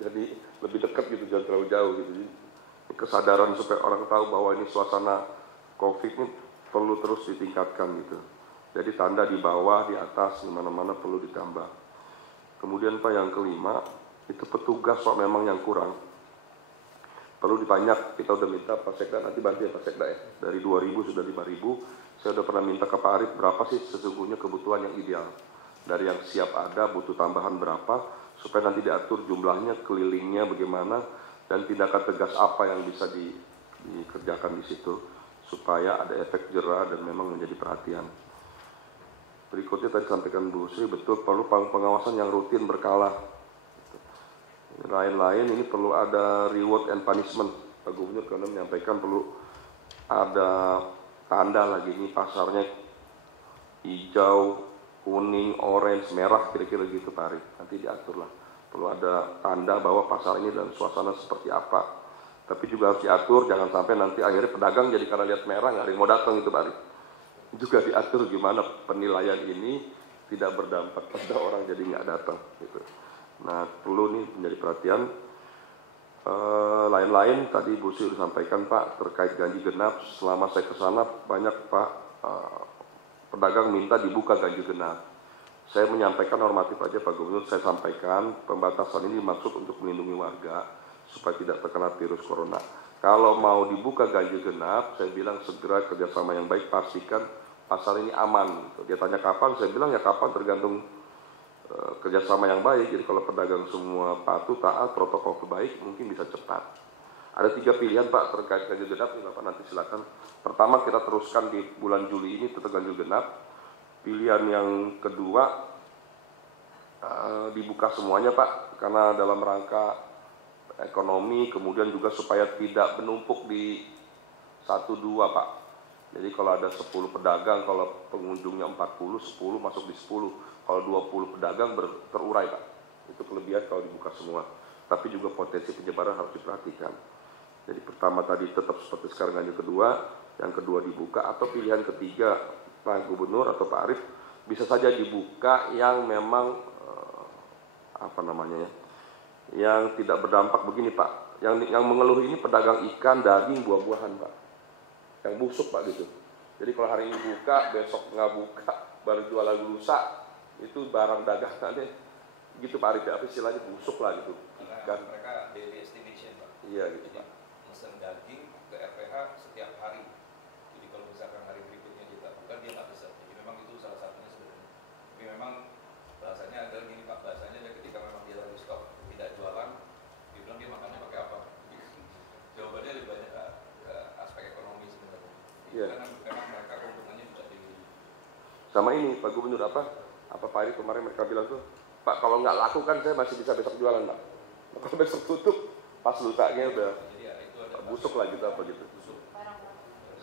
Jadi lebih dekat gitu, jangan terlalu jauh gitu. Kesadaran supaya orang tahu bahwa ini suasana COVID ini perlu terus ditingkatkan gitu. Jadi tanda di bawah, di atas, di mana-mana perlu ditambah. Kemudian Pak yang kelima, itu petugas Pak memang yang kurang. Perlu dibanyak, kita udah minta Pak Sekda, nanti bantu ya Pak Sekda ya. Dari 2.000 sudah 5.000, saya udah pernah minta ke Pak Arif berapa sih sesungguhnya kebutuhan yang ideal. Dari yang siap ada, butuh tambahan berapa, supaya nanti diatur jumlahnya, kelilingnya bagaimana, dan tindakan tegas apa yang bisa dikerjakan di situ supaya ada efek jera dan memang menjadi perhatian. Berikutnya tadi sampaikan Bu Sri, betul perlu pengawasan yang rutin berkala. Lain-lain ini perlu ada reward and punishment. Pak Gubernur karena menyampaikan perlu ada tanda lagi, ini pasarnya hijau, kuning, orange, merah, kira-kira gitu Pak Arif. Nanti diatur lah. Perlu ada tanda bahwa pasar ini dan suasana seperti apa. Tapi juga harus diatur, jangan sampai nanti akhirnya pedagang jadi karena lihat merah nggak ada yang mau datang itu Pak Arif. Juga diatur gimana penilaian ini tidak berdampak pada orang jadi nggak datang gitu. Nah perlu nih menjadi perhatian. Lain-lain tadi Bu Sri sudah sampaikan Pak terkait ganjil genap. Selama saya ke sana banyak Pak pedagang minta dibuka ganjil genap. Saya menyampaikan normatif aja Pak Gubernur, saya sampaikan pembatasan ini dimaksud untuk melindungi warga supaya tidak terkena virus corona. Kalau mau dibuka ganjil genap, saya bilang segera kerjasama yang baik, pastikan pasar ini aman. Dia tanya kapan, saya bilang ya kapan tergantung kerjasama yang baik. Jadi kalau pedagang semua patuh, taat, protokol kebaik, mungkin bisa cepat. Ada 3 pilihan Pak terkait ganjil genap, Pak nanti silakan. Pertama kita teruskan di bulan Juli ini tetap ganjil genap. Pilihan yang kedua dibuka semuanya Pak, karena dalam rangka ekonomi, kemudian juga supaya tidak menumpuk di 1-2 Pak. Jadi kalau ada 10 pedagang, kalau pengunjungnya 40, 10 masuk di 10. Kalau 20 pedagang terurai Pak. Itu kelebihan kalau dibuka semua. Tapi juga potensi penyebaran harus diperhatikan. Jadi pertama tadi tetap seperti sekarang, yang kedua dibuka, atau pilihan ketiga Pak Gubernur atau Pak Arief bisa saja dibuka yang memang yang tidak berdampak begini Pak. Yang mengeluh ini pedagang ikan, daging, buah-buahan Pak, yang busuk Pak gitu. Jadi kalau hari ini buka, besok nggak buka, baru jual lagi lusa, itu barang dagangannya gitu Pak Arief, apa istilahnya, busuk lah gitu. Karena mereka daily estimation Pak. Iya gitu Jadi Pak. mesen daging ke RPH setiap hari. Jadi kalau misalkan hari berikutnya dia tak buka, dia nggak bisa. Jadi memang itu salah satunya sebenarnya. Tapi memang bahasanya adalah gini Pak, bahasanya ketika memang dia lagi stok tidak jualan, dia bilang dia makannya pakai apa. Jawabannya lebih banyak ke aspek ekonomi sebenarnya. Iya. Karena memang mereka keuntungannya juga tinggi. Sama ini Pak Gubernur apa Pak Arief kemarin mereka bilang tuh, Pak kalau nggak laku kan saya masih bisa besok jualan Pak. Kalau besok tutup, pas lusanya udah busuk lah gitu apa gitu.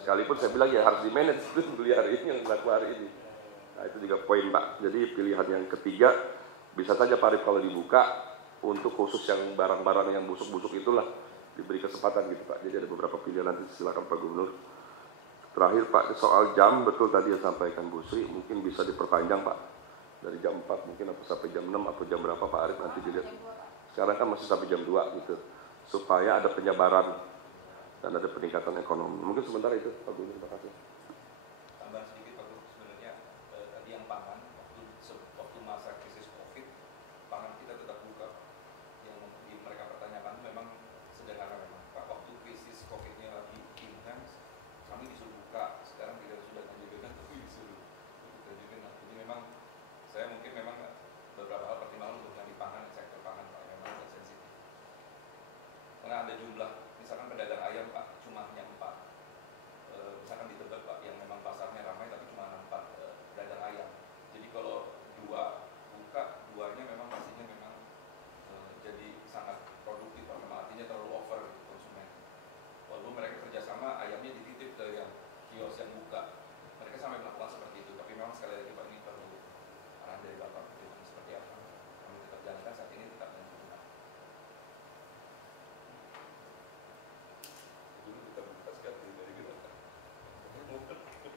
Sekalipun saya bilang ya harus di-manage itu beli hari ini yang laku hari ini. Nah itu juga poin Pak. Jadi pilihan yang ketiga bisa saja Pak Arief kalau dibuka untuk khusus yang barang-barang yang busuk-busuk itulah diberi kesempatan gitu Pak. Jadi ada beberapa pilihan, nanti silakan Pak Gubernur. Terakhir Pak, soal jam betul tadi yang sampaikan Bu Sri, mungkin bisa diperpanjang Pak dari jam 4 mungkin atau sampai jam 6 atau jam berapa Pak Arief nanti dilihat. Sekarang kan masih sampai jam 2 gitu, supaya ada penyebaran dan ada peningkatan ekonomi. Mungkin sementara itu Pak Gubernur, terima kasih. Tambahan sedikit Pak Gubernur, sebenarnya tadi yang pangan waktu masa krisis COVID, pangan kita tetap buka. Yang mereka pertanyakan memang sederhana memang Pak, waktu krisis COVID-nya lagi intens, kami disuruh buka. Sekarang kita sudah lanjutkan tapi disuruh lanjutkan. Jadi memang saya mungkin memang beberapa hal pertimbangan untuk di pangan, sektor pangan Pak, memang agak sensitif. Karena ada jumlah, misalkan pedagang ayam Pak, cuma hanya 4. Misalkan di Tebet Pak, yang memang pasarnya ramai tapi cuma 4 pedagang ayam. Jadi kalau 2 buka, 2-nya memang pastinya memang jadi sangat produktif Pak, memang artinya terlalu over gitu, konsumen. Walaupun mereka kerjasama, ayamnya dititip ke yang kios yang buka, mereka sampai melakukan seperti itu. Tapi memang sekali lagi Pak, ini perlu arahan dari Bapak seperti apa. Kami tetap jalankan saat ini, tetap lanjutkan. Dulu kita buka sekali dari kita.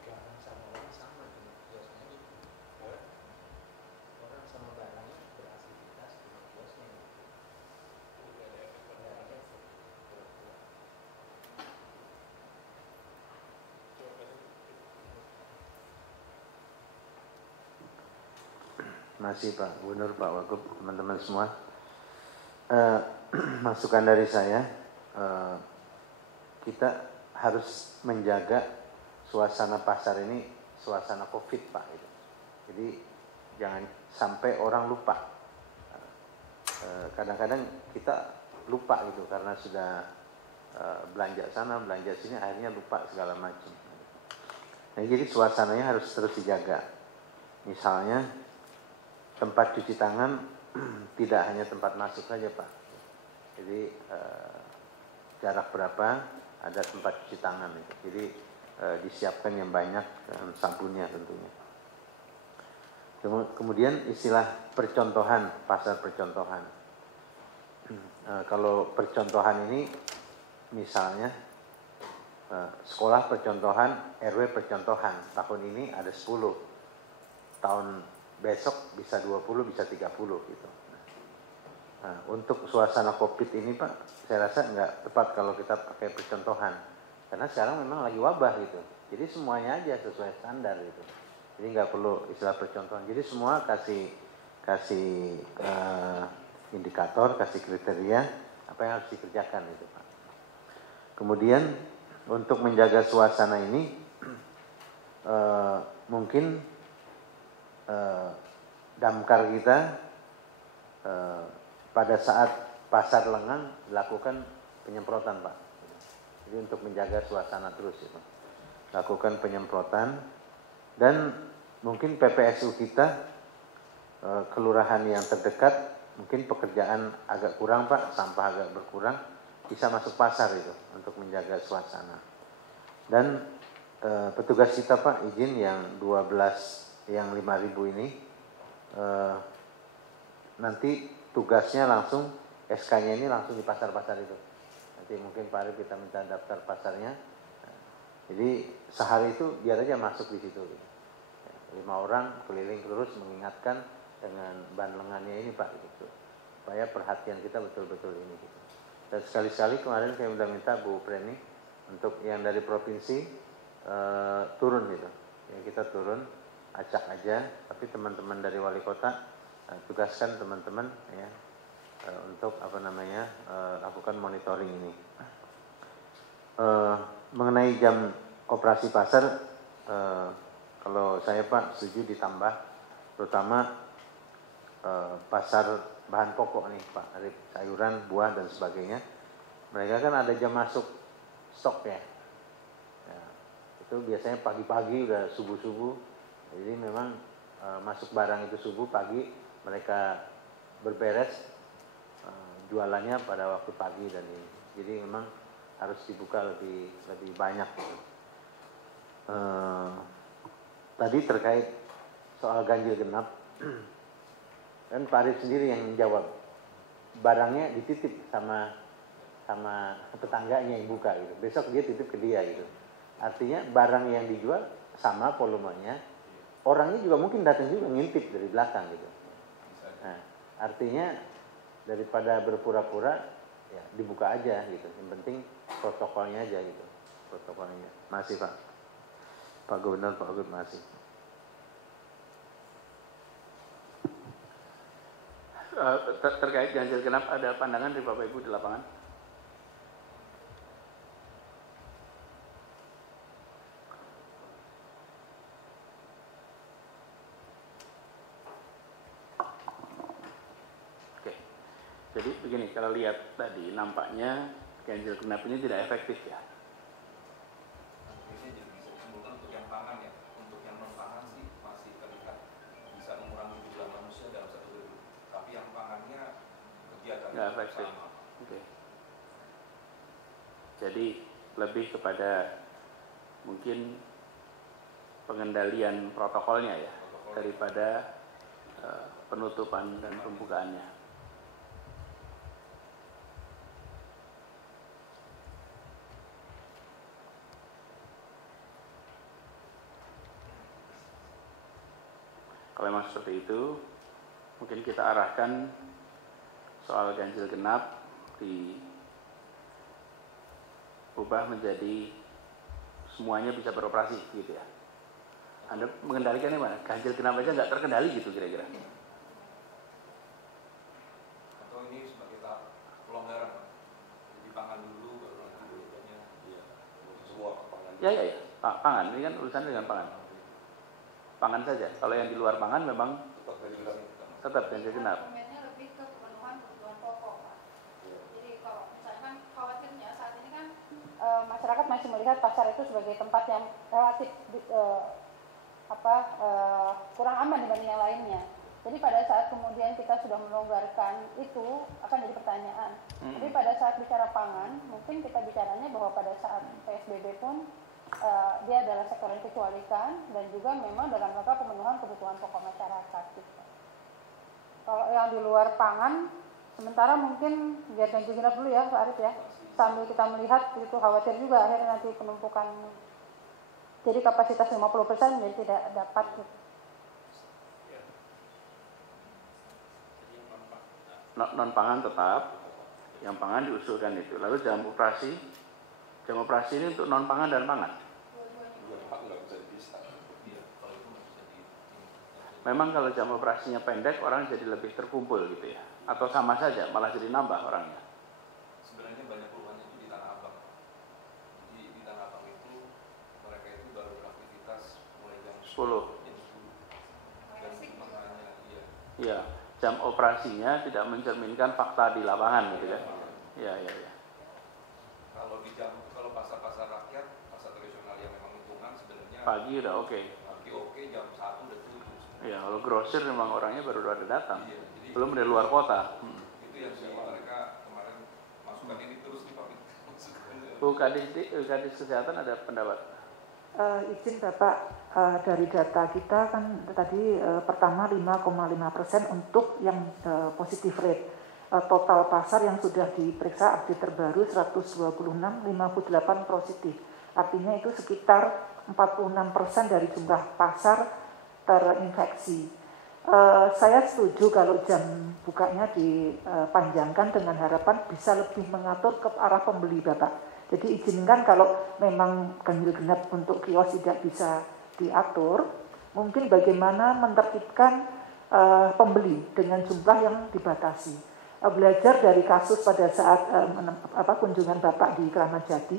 Barang sama orang sama dengan kiosnya itu. Orang sama barangnya beraktivitas di kiosnya itu. Udah ada efek. Masih Pak Gubernur, Pak Wagub, teman-teman semua. Masukan dari saya, kita harus menjaga suasana pasar ini suasana COVID Pak. Jadi jangan sampai orang lupa. Kadang-kadang kita lupa gitu karena sudah belanja sana, belanja sini, akhirnya lupa segala macam. Nah, jadi suasananya harus terus dijaga. Misalnya tempat cuci tangan tidak hanya tempat masuk saja Pak. Jadi jarak berapa ada tempat cuci tangan itu. Jadi disiapkan yang banyak dan sabunnya tentunya. Kemudian istilah percontohan, pasar percontohan. Kalau percontohan ini misalnya sekolah percontohan, RW percontohan. Tahun ini ada 10. Tahun besok bisa 20, bisa 30 gitu. Nah, untuk suasana COVID ini Pak, saya rasa nggak tepat kalau kita pakai percontohan. Karena sekarang memang lagi wabah gitu. Jadi semuanya aja sesuai standar gitu. Jadi nggak perlu istilah percontohan. Jadi semua kasih indikator, kasih kriteria apa yang harus dikerjakan itu Pak. Kemudian untuk menjaga suasana ini mungkin damkar kita pada saat pasar lengang lakukan penyemprotan Pak. Jadi untuk menjaga suasana terus itu, lakukan penyemprotan. Dan mungkin PPSU kita kelurahan yang terdekat mungkin pekerjaan agak kurang Pak, sampah agak berkurang, bisa masuk pasar itu untuk menjaga suasana. Dan petugas kita Pak izin yang 12 yang 5.000 ini nanti tugasnya langsung SK-nya ini langsung di pasar-pasar itu. Nanti mungkin Pak Arif kita minta daftar pasarnya. Jadi sehari itu biar aja masuk di situ. 5 orang keliling terus mengingatkan dengan ban lengannya ini Pak, gitu. Supaya perhatian kita betul-betul ini. Gitu. Dan sekali-sekali kemarin saya minta Bu Preni untuk yang dari provinsi turun gitu. Ya, kita turun, acak aja. Tapi teman-teman dari wali kota tugaskan teman-teman ya untuk lakukan monitoring ini. Mengenai jam operasi pasar, kalau saya Pak setuju ditambah, terutama pasar bahan pokok nih Pak Arif, sayuran, buah dan sebagainya. Mereka kan ada jam masuk stok ya. Itu biasanya pagi-pagi udah subuh-subuh. Jadi memang masuk barang itu subuh, pagi mereka berberes jualannya pada waktu pagi dan ini. Jadi memang harus dibuka lebih banyak gitu. Tadi terkait soal ganjil genap, kan Pak Arif sendiri yang menjawab, barangnya dititip sama tetangganya yang buka gitu. Besok dia titip ke dia gitu. Artinya barang yang dijual sama volumenya, orangnya juga mungkin datang juga ngintip dari belakang gitu. Nah, artinya daripada berpura-pura ya dibuka aja gitu. Yang penting protokolnya aja gitu. Protokolnya. Masih Pak. Pak Gubernur, Pak Wagub, masih. Terkait ganjil genap ada pandangan dari Bapak Ibu di lapangan? Oke. Jadi begini, kalau lihat tadi nampaknya ganjil genap ini tidak efektif ya. Ini jadi bisa disimpulkan untuk yang pangan ya, untuk yang non pangan sih masih terlihat bisa mengurangi jumlah manusia dalam satu gedung. Tapi yang pangannya kegiatan Nggak efektif. Oke. Jadi lebih kepada mungkin pengendalian protokolnya ya daripada penutupan dan pembukaannya. Kalau memang seperti itu, mungkin kita arahkan soal ganjil genap diubah menjadi semuanya bisa beroperasi gitu ya. Anda mengendalikannya mana? Ganjil genap aja nggak terkendali gitu kira-kira. Atau ini sebagai tahap pelonggaran, jadi pangan dulu baru nanti berikutnya ya semua pangan. Ya. Pangan ini kan urusan dengan pangan. Pangan saja. Kalau yang di luar pangan memang tetap ganjil genap. Argumennya lebih ke kepenuhan kebutuhan pokok, Pak. Jadi kalau misalkan khawatirnya saat ini kan masyarakat masih melihat pasar itu sebagai tempat yang relatif kurang aman dibanding yang lainnya. Jadi pada saat kemudian kita sudah melonggarkan itu akan jadi pertanyaan. Tapi pada saat bicara pangan, mungkin kita bicaranya bahwa pada saat PSBB pun dia adalah sektor yang dikecualikan dan juga memang dalam rangka pemenuhan kebutuhan pokok masyarakat. Gitu. Kalau yang di luar pangan, sementara mungkin biar ganjil genap dulu ya Pak Arif ya, sambil kita melihat itu khawatir juga akhirnya nanti penumpukan, jadi kapasitas 50% jadi tidak dapat. Gitu. Non pangan tetap, yang pangan diusulkan itu. Lalu jam operasi ini untuk non pangan dan pangan. Memang kalau jam operasinya pendek, orang jadi lebih terkumpul gitu ya, atau sama saja, malah jadi nambah orangnya. Sebenarnya banyak keluhannya itu di Tanah Abang. Jadi di Tanah Abang itu mereka itu baru beraktivitas mulai jam 10. Dan makanya Iya, jam operasinya tidak mencerminkan fakta di lapangan gitu kan. Iya. Kalau pasar-pasar rakyat, pasar tradisional yang memang hitungan sebenarnya Pagi udah oke. Pagi oke, jam 1 udah tutup. Iya, kalau grosir memang orangnya baru ada datang. Iya, Belum dari luar kota. Itu yang mereka kemarin masukkan ini terus nih Pak. Kadis Kesehatan ada pendapat? Izin Bapak, dari data kita kan tadi pertama 5,5% untuk yang positif rate. Total pasar yang sudah diperiksa update terbaru 126, 58 positif. Artinya itu sekitar 46% dari jumlah pasar terinfeksi. Saya setuju kalau jam bukanya dipanjangkan dengan harapan bisa lebih mengatur ke arah pembeli Bapak. Jadi izinkan kalau memang ganjil genap untuk kios tidak bisa diatur, mungkin bagaimana menertibkan pembeli dengan jumlah yang dibatasi. Belajar dari kasus pada saat kunjungan Bapak di Kramat Jati,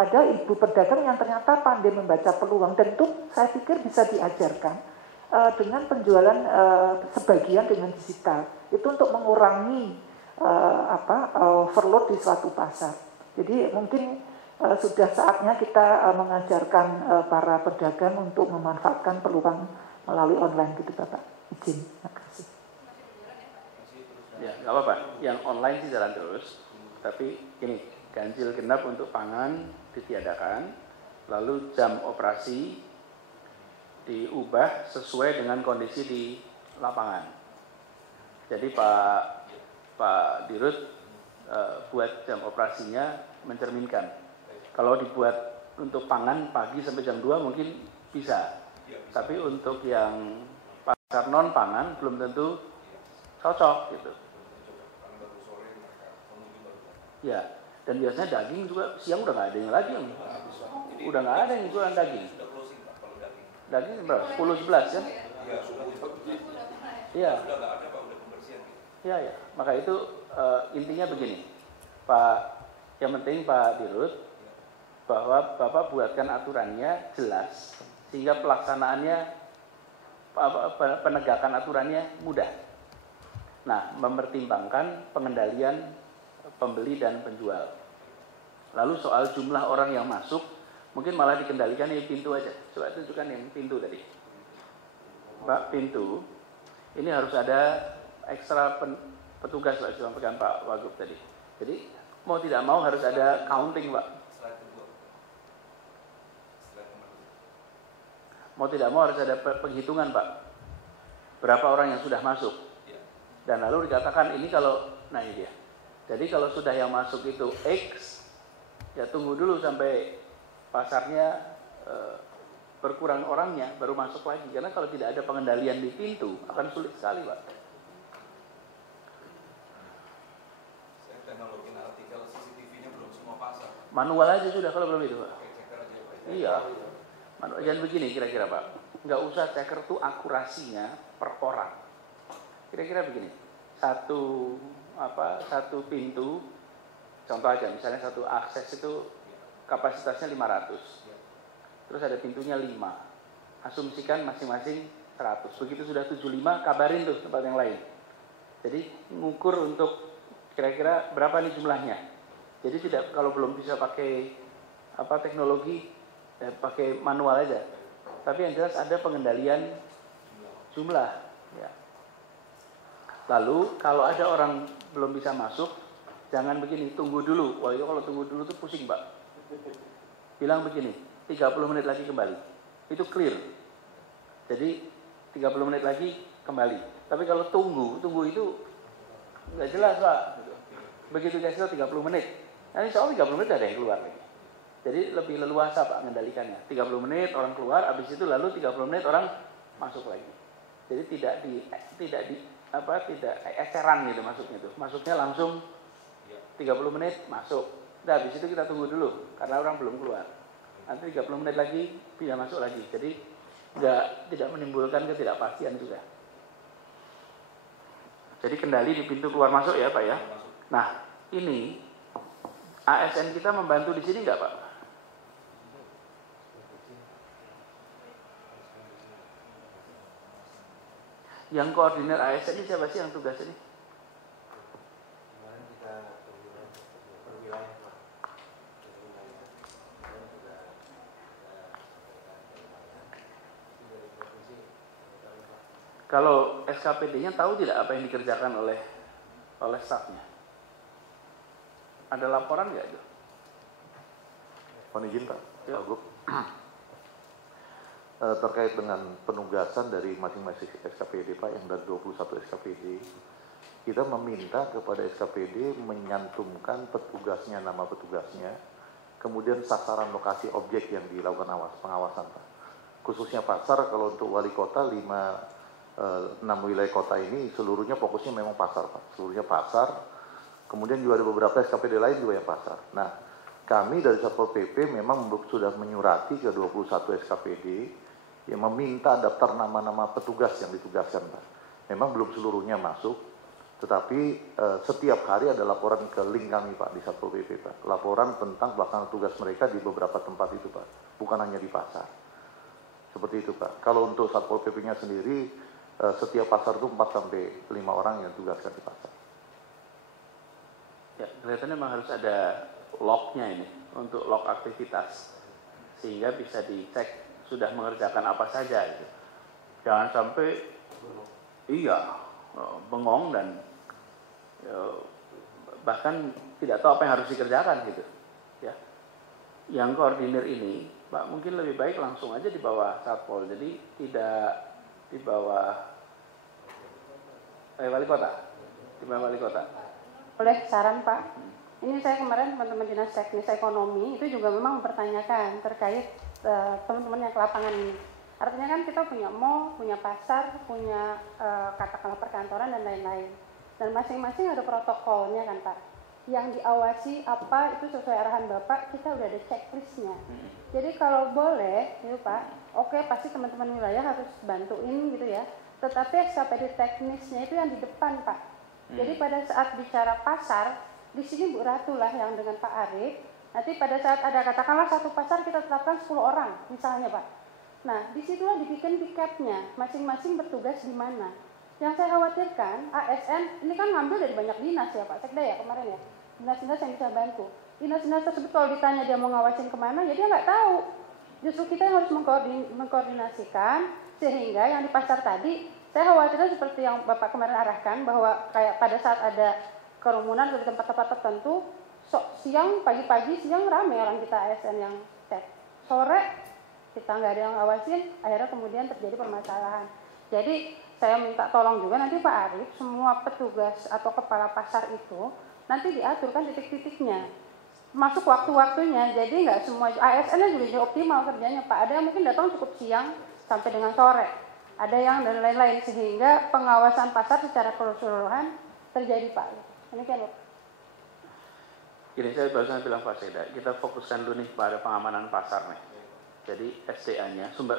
ada ibu pedagang yang ternyata pandai membaca peluang, dan itu saya pikir bisa diajarkan dengan penjualan sebagian dengan digital. Itu untuk mengurangi overload di suatu pasar. Jadi mungkin sudah saatnya kita mengajarkan para pedagang untuk memanfaatkan peluang melalui online gitu Bapak. Izin, terima kasih. Ya, nggak apa-apa. Yang online sih jalan terus. Tapi ini, ganjil genap untuk pangan ditiadakan, lalu jam operasi diubah sesuai dengan kondisi di lapangan. Jadi Pak Dirut buat jam operasinya mencerminkan. Kalau dibuat untuk pangan pagi sampai jam 2 mungkin bisa. Tapi untuk yang pasar non pangan belum tentu cocok gitu. Ya, dan biasanya daging juga siang udah nggak ada yang lagi, udah nggak ada yang jualan daging. Daging berapa? 10-11 kan? Iya. Iya, ya. Maka itu intinya begini, yang penting Pak Dirut, bahwa Bapak buatkan aturannya jelas sehingga pelaksanaannya, penegakan aturannya mudah. Nah, mempertimbangkan pengendalian pembeli dan penjual. Lalu soal jumlah orang yang masuk, mungkin malah dikendalikan di pintu aja. Coba tunjukkan yang pintu tadi. Pak, pintu ini harus ada ekstra petugas Pak, sampaikan Pak Wagub tadi. Jadi mau tidak mau harus ada counting Pak. Mau tidak mau harus ada penghitungan Pak. Berapa orang yang sudah masuk. Dan lalu dikatakan ini kalau, nah ini dia. Jadi kalau sudah yang masuk itu X, ya tunggu dulu sampai pasarnya berkurang orangnya, baru masuk lagi. Karena kalau tidak ada pengendalian di pintu, akan sulit sekali Pak. Teknologi artikel CCTV-nya belum semua pasar. Manual aja sudah kalau belum itu Pak. Iya. Jangan begini kira-kira Pak. Nggak usah checker tuh akurasinya per orang. Kira-kira begini. Satu pintu, contoh aja misalnya satu akses itu kapasitasnya 500. Terus ada pintunya 5. Asumsikan masing-masing 100. Begitu sudah 75 kabarin tuh tempat yang lain. Jadi ngukur untuk kira-kira berapa nih jumlahnya. Jadi tidak, kalau belum bisa pakai teknologi, pakai manual aja. Tapi yang jelas ada pengendalian jumlah. Ya. Lalu kalau ada orang belum bisa masuk, jangan begini, tunggu dulu. Wah itu kalau tunggu dulu tuh pusing Pak. Bilang begini, 30 menit lagi kembali. Itu clear. Jadi 30 menit lagi kembali. Tapi kalau tunggu itu nggak jelas Pak. Begitu kasih 30 menit. Nanti soal 30 menit ada yang keluar lagi. Jadi lebih leluasa Pak mengendalikannya. 30 menit orang keluar, habis itu lalu 30 menit orang masuk lagi. Jadi tidak eceran gitu masuknya itu. Masuknya langsung 30 menit masuk. Nah, habis itu kita tunggu dulu karena orang belum keluar. Nanti 30 menit lagi bisa masuk lagi. Jadi tidak menimbulkan ketidakpastian juga. Jadi kendali di pintu keluar masuk ya Pak ya. Nah, ini ASN kita membantu di sini nggak Pak? Yang koordinir ASN ini siapa sih yang tugas ini? Kalau SKPD-nya tahu tidak apa yang dikerjakan oleh stafnya? Ada laporan nggak itu? Mohon izin Pak Wagub. terkait dengan penugasan dari masing-masing SKPD Pak, yang dari 21 SKPD, kita meminta kepada SKPD menyantumkan petugasnya, nama petugasnya, kemudian sasaran lokasi objek yang dilakukan pengawasan Pak. Khususnya pasar, kalau untuk wali kota 6 wilayah kota ini seluruhnya fokusnya memang pasar Pak, seluruhnya pasar. Kemudian juga ada beberapa SKPD lain juga yang pasar. Nah, kami dari Satpol PP memang sudah menyurati ke 21 SKPD yang meminta daftar nama-nama petugas yang ditugaskan Pak. Memang belum seluruhnya masuk, tetapi setiap hari ada laporan ke link kami Pak di Satpol PP Pak. Laporan tentang pelaksanaan tugas mereka di beberapa tempat itu Pak, bukan hanya di pasar. Seperti itu Pak. Kalau untuk Satpol PP-nya sendiri, setiap pasar itu 4-5 orang yang tugaskan di pasar. Ya, kelihatannya memang harus ada lognya ini untuk log aktivitas sehingga bisa dicek sudah mengerjakan apa saja gitu. Jangan sampai bengong dan bahkan tidak tahu apa yang harus dikerjakan gitu ya. Yang koordinir ini Pak mungkin lebih baik langsung aja di bawah Satpol, jadi tidak di bawah wali kota, di bawah wali kota. Boleh saran Pak? Ini saya kemarin teman-teman dinas teknis ekonomi itu juga memang mempertanyakan terkait teman-teman yang ke lapangan ini. Artinya kan kita punya mall, punya pasar, punya katakanlah perkantoran dan lain-lain. Dan masing-masing ada protokolnya kan Pak. Yang diawasi apa itu sesuai arahan Bapak, kita udah ada checklistnya. Jadi kalau boleh gitu Pak, oke pasti teman-teman wilayah harus bantuin gitu ya. Tetapi SKPD teknisnya itu yang di depan Pak. Jadi pada saat bicara pasar, di sini Bu Ratu lah yang dengan Pak Arif. Nanti pada saat ada katakanlah satu pasar kita tetapkan 10 orang misalnya Pak. Nah disitulah dibikin piketnya, masing-masing bertugas di mana. Yang saya khawatirkan ASN ini kan ngambil dari banyak dinas ya Pak Sekda ya kemarin ya. Dinas-dinas yang bisa bantu. Dinas-dinas tersebut kalau ditanya dia mau ngawasin kemana ya dia nggak tahu. Justru kita yang harus mengkoordinasikan sehingga yang di pasar tadi saya khawatirnya seperti yang Bapak kemarin arahkan bahwa kayak pada saat ada kerumunan di tempat-tempat tertentu siang, pagi-pagi, siang ramai orang kita ASN yang cek. Sore kita nggak ada yang ngawasin, akhirnya kemudian terjadi permasalahan. Jadi saya minta tolong juga nanti Pak Arif, semua petugas atau kepala pasar itu nanti diaturkan titik-titiknya. Masuk waktu-waktunya, jadi nggak semua ASN-nya juga optimal kerjanya Pak. Ada yang mungkin datang cukup siang sampai dengan sore. Ada yang dan lain-lain sehingga pengawasan pasar secara keseluruhan terjadi Pak. Ini kan Jadi saya barusan bilang Pak Seda, kita fokuskan dulu nih pada pengamanan pasar nih. Jadi SDA-nya, sumber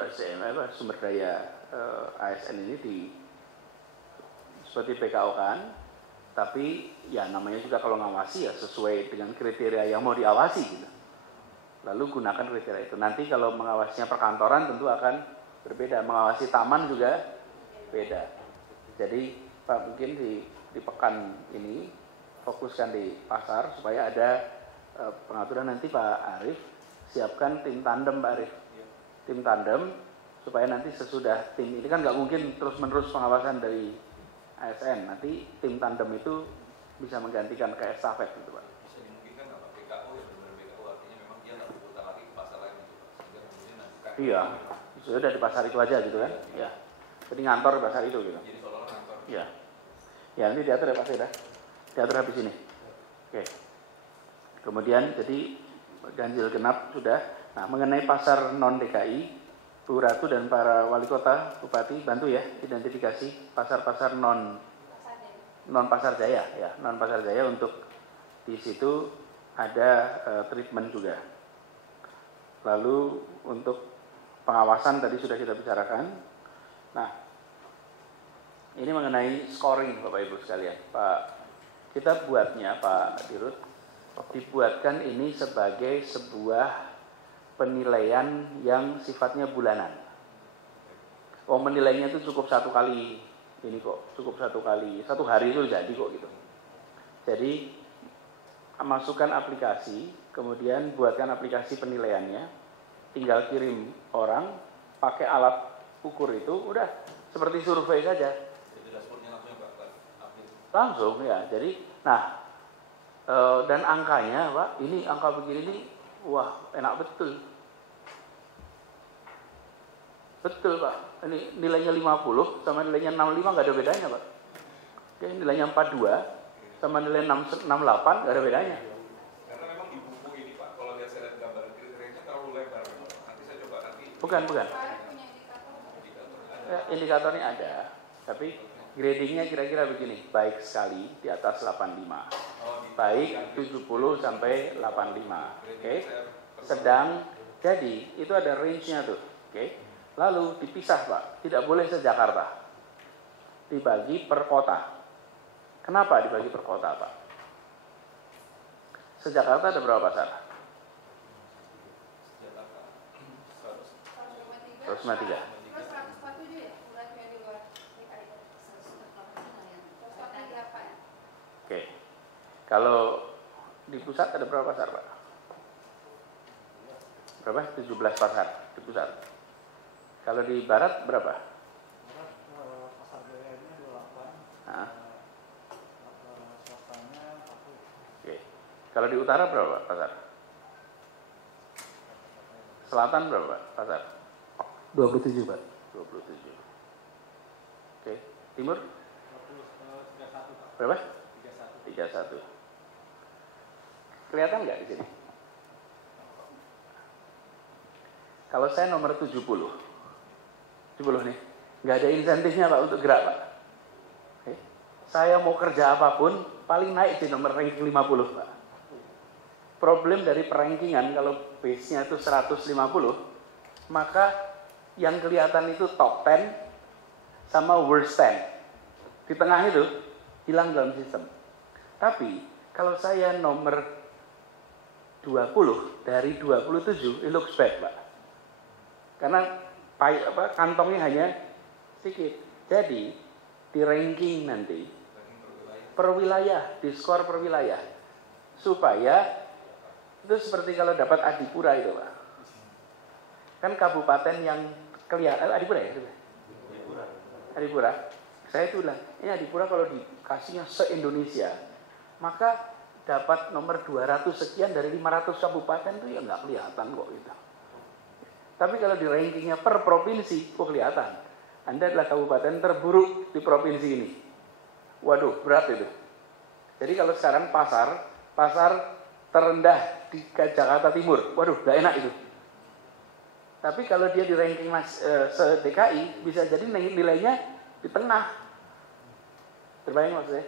daya ASN ini seperti PKO kan, tapi ya namanya juga kalau ngawasi ya sesuai dengan kriteria yang mau diawasi gitu. Lalu gunakan kriteria itu. Nanti kalau mengawasinya perkantoran tentu akan berbeda, mengawasi taman juga beda. Jadi Pak mungkin di pekan ini fokuskan di pasar supaya ada pengaturan. Nanti Pak Arif siapkan tim tandem Pak Arif, tim tandem supaya nanti sesudah tim ini kan nggak mungkin terus-menerus pengawasan dari ASN, nanti tim tandem itu bisa menggantikan ke estafet gitu Pak. Bisa dimungkinkan nggak Pak PKO yang benar-benar PKO artinya memang dia nggak berputar lagi ke pasar lain gitu Pak, sehingga kemudian nanti iya. Sudah di pasar itu aja gitu kan? Ya. Jadi ngantor di pasar itu gitu. jadi seolah-olah kantor. Ya. Ya ini diatur ya Pak Seda. Diatur habis ini. Oke. Kemudian jadi ganjil genap sudah. Nah mengenai pasar non DKI, Bu Ratu dan para wali kota, bupati bantu ya identifikasi pasar-pasar non pasar jaya ya, non pasar jaya untuk di situ ada treatment juga. Lalu untuk pengawasan tadi sudah kita bicarakan. Nah, ini mengenai scoring Bapak Ibu sekalian. Kita buatnya Pak Dirut, dibuatkan ini sebagai sebuah penilaian yang sifatnya bulanan. Oh menilainya itu cukup satu kali, ini kok cukup satu hari itu jadi kok gitu. Jadi masukkan aplikasi, kemudian buatkan aplikasi penilaiannya. Tinggal kirim orang pakai alat ukur itu udah seperti survei saja. Jadi dashboardnya langsung Pak update. Langsung ya. Jadi nah dan angkanya Pak, ini angka begini nih, wah enak betul. Betul Pak, ini nilainya 50 sama nilainya 65 nggak ada bedanya Pak. Oke, nilainya 42 sama nilai 68 nggak ada bedanya. Karena memang di buku ini Pak, kalau lihat saya lihat gambar kriterianya terlalu lebar. Nanti saya coba nanti. Bukan. Ya, indikatornya ada, tapi gradingnya kira-kira begini, baik sekali di atas 85, baik 70 sampai 85, oke? Sedang, jadi itu ada range-nya tuh, oke? Lalu dipisah Pak, tidak boleh se-Jakarta, dibagi per kota. Kenapa dibagi per kota Pak? Se-Jakarta ada berapa pasar? 153. Oke, kalau di pusat ada berapa pasar Pak? Berapa? 17 pasar di pusat. Kalau di barat berapa? Pasar BRI 28. Nah. Oke. Kalau di utara berapa pasar? Selatan berapa pasar? 27 Pak. 27. Oke. Timur? 31 Pak. Berapa? 31. 31. Kelihatan nggak di sini? Kalau saya nomor 70 nih, nggak ada insentifnya Pak untuk gerak Pak. Oke. Saya mau kerja apapun, paling naik di nomor ranking 50 Pak. Problem dari perankingan kalau base-nya itu 150, maka yang kelihatan itu top 10 sama worst 10. Di tengah itu hilang dalam sistem. Tapi kalau saya nomor 20 dari 27, it looks bad Pak. Karena kantongnya hanya sedikit. Jadi di ranking nanti per wilayah, di skor per wilayah, supaya itu seperti kalau dapat Adipura itu Pak. Kan kabupaten yang kelihatan Adipura ya? Adipura. Saya itu bilang, ini Adipura kalau dikasihnya se-Indonesia, maka dapat nomor 200 sekian dari 500 kabupaten itu ya nggak kelihatan kok gitu. Tapi kalau di rankingnya per provinsi, kok kelihatan. Anda adalah kabupaten terburuk di provinsi ini. Waduh, berat itu. Jadi kalau sekarang pasar terendah di Jakarta Timur, waduh, gak enak itu. Tapi kalau dia di ranking se-DKI, bisa jadi nilainya di tengah. Terbayang maksudnya?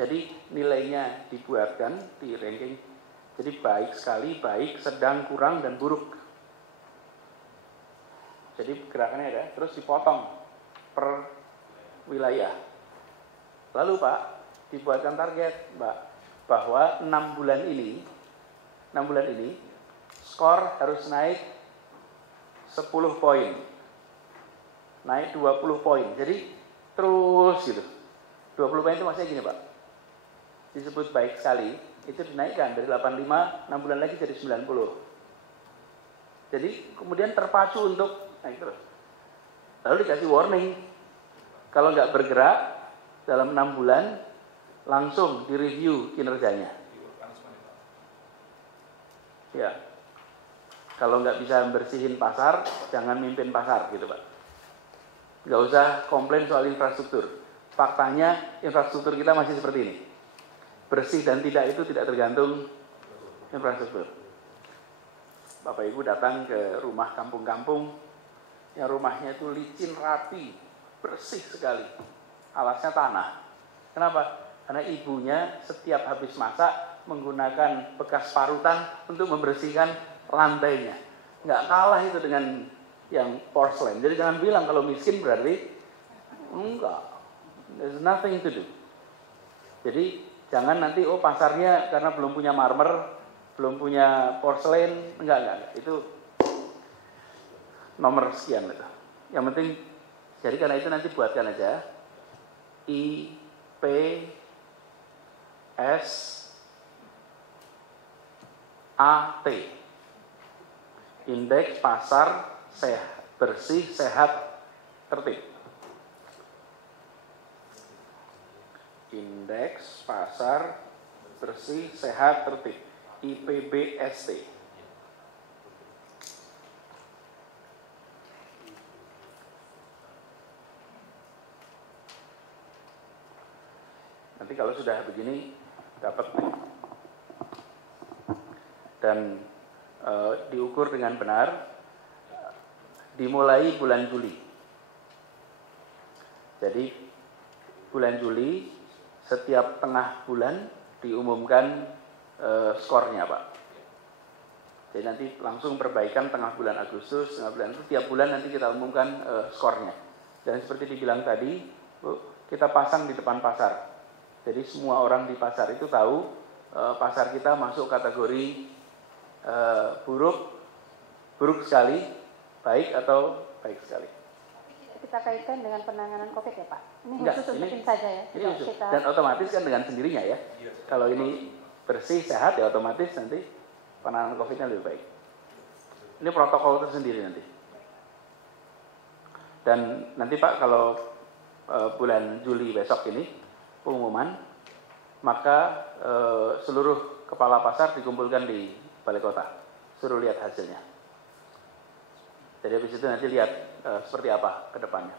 Jadi nilainya dibuatkan di ranking. Jadi baik sekali, baik, sedang, kurang, dan buruk. Jadi gerakannya ada, terus dipotong per wilayah. Lalu Pak, dibuatkan target Pak, bahwa 6 bulan ini, skor harus naik 10 poin. Naik 20 poin. Jadi terus gitu. 20 poin itu maksudnya gini Pak. Disebut baik sekali, itu dinaikkan dari 85, 6 bulan lagi jadi 90. Jadi kemudian terpacu untuk naik terus. Lalu dikasih warning, kalau nggak bergerak dalam 6 bulan, langsung direview kinerjanya. Ya, kalau nggak bisa bersihin pasar, jangan mimpin pasar gitu Pak. Nggak usah komplain soal infrastruktur. Faktanya infrastruktur kita masih seperti ini. Bersih dan tidak itu tidak tergantung infrastruktur. Bapak Ibu datang ke rumah kampung-kampung, yang rumahnya itu licin, rapi, bersih sekali. Alasnya tanah. Kenapa? Karena ibunya setiap habis masak menggunakan bekas parutan untuk membersihkan lantainya. Nggak kalah itu dengan yang porcelain. Jadi jangan bilang kalau miskin berarti enggak. There's nothing to do. Jadi jangan nanti pasarnya karena belum punya marmer, belum punya porcelain, enggak. Itu nomor sekian itu. Yang penting, jadi karena itu nanti buatkan aja IPSAT, Indeks Pasar Bersih, Sehat, Tertib. Indeks Pasar Bersih, Sehat, Tertib, IPBST. Nanti kalau sudah begini dapat dan diukur dengan benar, dimulai bulan Juli. Jadi bulan Juli setiap tengah bulan diumumkan skornya, Pak. Jadi nanti langsung perbaikan tengah bulan Agustus, tengah bulan itu tiap bulan nanti kita umumkan skornya. Dan seperti dibilang tadi, kita pasang di depan pasar. Jadi semua orang di pasar itu tahu pasar kita masuk kategori buruk sekali, baik atau baik sekali. Kita kaitkan dengan penanganan COVID ya Pak? Ini Enggak, khusus untuk ini, tim saja ya? Ini khusus. Dan otomatis kan dengan sendirinya ya. Kalau ini bersih, sehat ya otomatis nanti penanganan COVID-nya lebih baik. Ini protokol tersendiri nanti. Dan nanti Pak kalau bulan Juli besok ini pengumuman, maka seluruh kepala pasar dikumpulkan di balai kota, suruh lihat hasilnya. Jadi habis itu nanti lihat seperti apa ke depannya.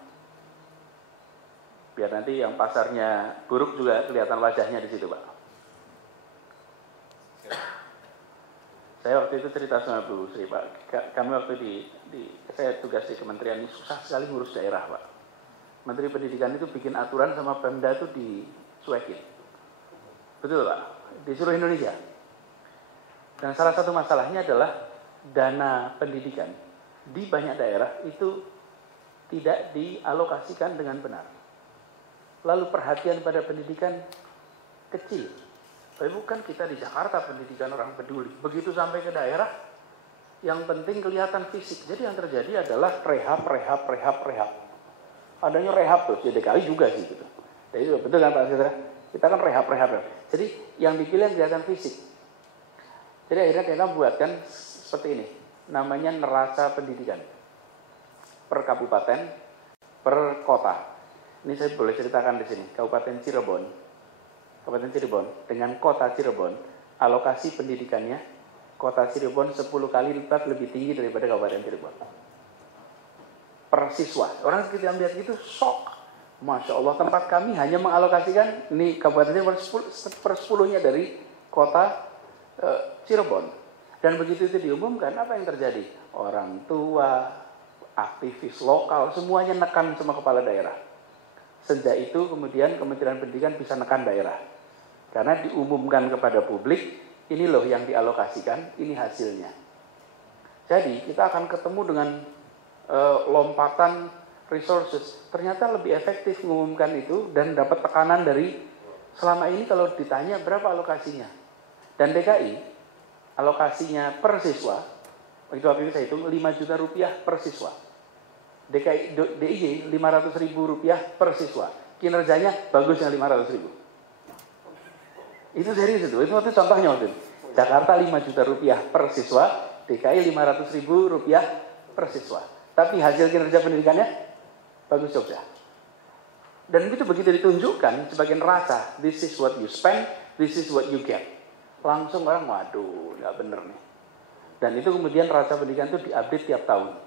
Biar nanti yang pasarnya buruk juga kelihatan wajahnya di situ, Pak. Saya waktu itu cerita sama Bu Sri, Pak. Kami waktu saya tugas di kementerian ini susah sekali ngurus daerah, Pak. Menteri Pendidikan itu bikin aturan sama Pemda itu disuekin. Betul, Pak? Di seluruh Indonesia. Dan salah satu masalahnya adalah dana pendidikan di banyak daerah itu tidak dialokasikan dengan benar. Lalu perhatian pada pendidikan kecil. Tapi bukan kita di Jakarta pendidikan orang peduli. Begitu sampai ke daerah, yang penting kelihatan fisik. Jadi yang terjadi adalah rehab. Adanya rehab tuh, di DKI juga sih gitu. Jadi betul kan Pak Saudara? Kita kan rehab. Jadi yang dipilih kelihatan fisik. Jadi akhirnya kita buatkan seperti ini. Namanya neraca pendidikan. Per kabupaten, per kota. Ini saya boleh ceritakan di sini. Kabupaten Cirebon dengan kota Cirebon, alokasi pendidikannya, kota Cirebon 10 kali lipat lebih tinggi daripada Kabupaten Cirebon. Per siswa. Orang kita lihat itu shock. Masya Allah, tempat kami hanya mengalokasikan, ini Kabupaten Cirebon per 10-nya dari kota Cirebon. Dan begitu itu diumumkan, apa yang terjadi? Orang tua, aktivis lokal, semuanya nekan sama kepala daerah. Sejak itu kemudian Kementerian Pendidikan bisa nekan daerah. Karena diumumkan kepada publik, ini loh yang dialokasikan, ini hasilnya. Jadi kita akan ketemu dengan lompatan resources. Ternyata lebih efektif mengumumkan itu dan dapat tekanan dari selama ini kalau ditanya berapa alokasinya. Dan DKI alokasinya per siswa, itu waktu itu saya hitung 5 juta rupiah per siswa. DIY 500 ribu rupiah per siswa. Kinerjanya bagus yang 500 ribu. Itu serius itu waktu contohnya waktu itu. Jakarta 5 juta rupiah per siswa, DKI 500 ribu rupiah per siswa. Tapi hasil kinerja pendidikannya bagus Jogja. Dan itu begitu ditunjukkan sebagai neraca, this is what you spend, this is what you get. Langsung orang, waduh, nggak bener nih. Dan itu kemudian neraca pendidikan itu diupdate tiap tahun.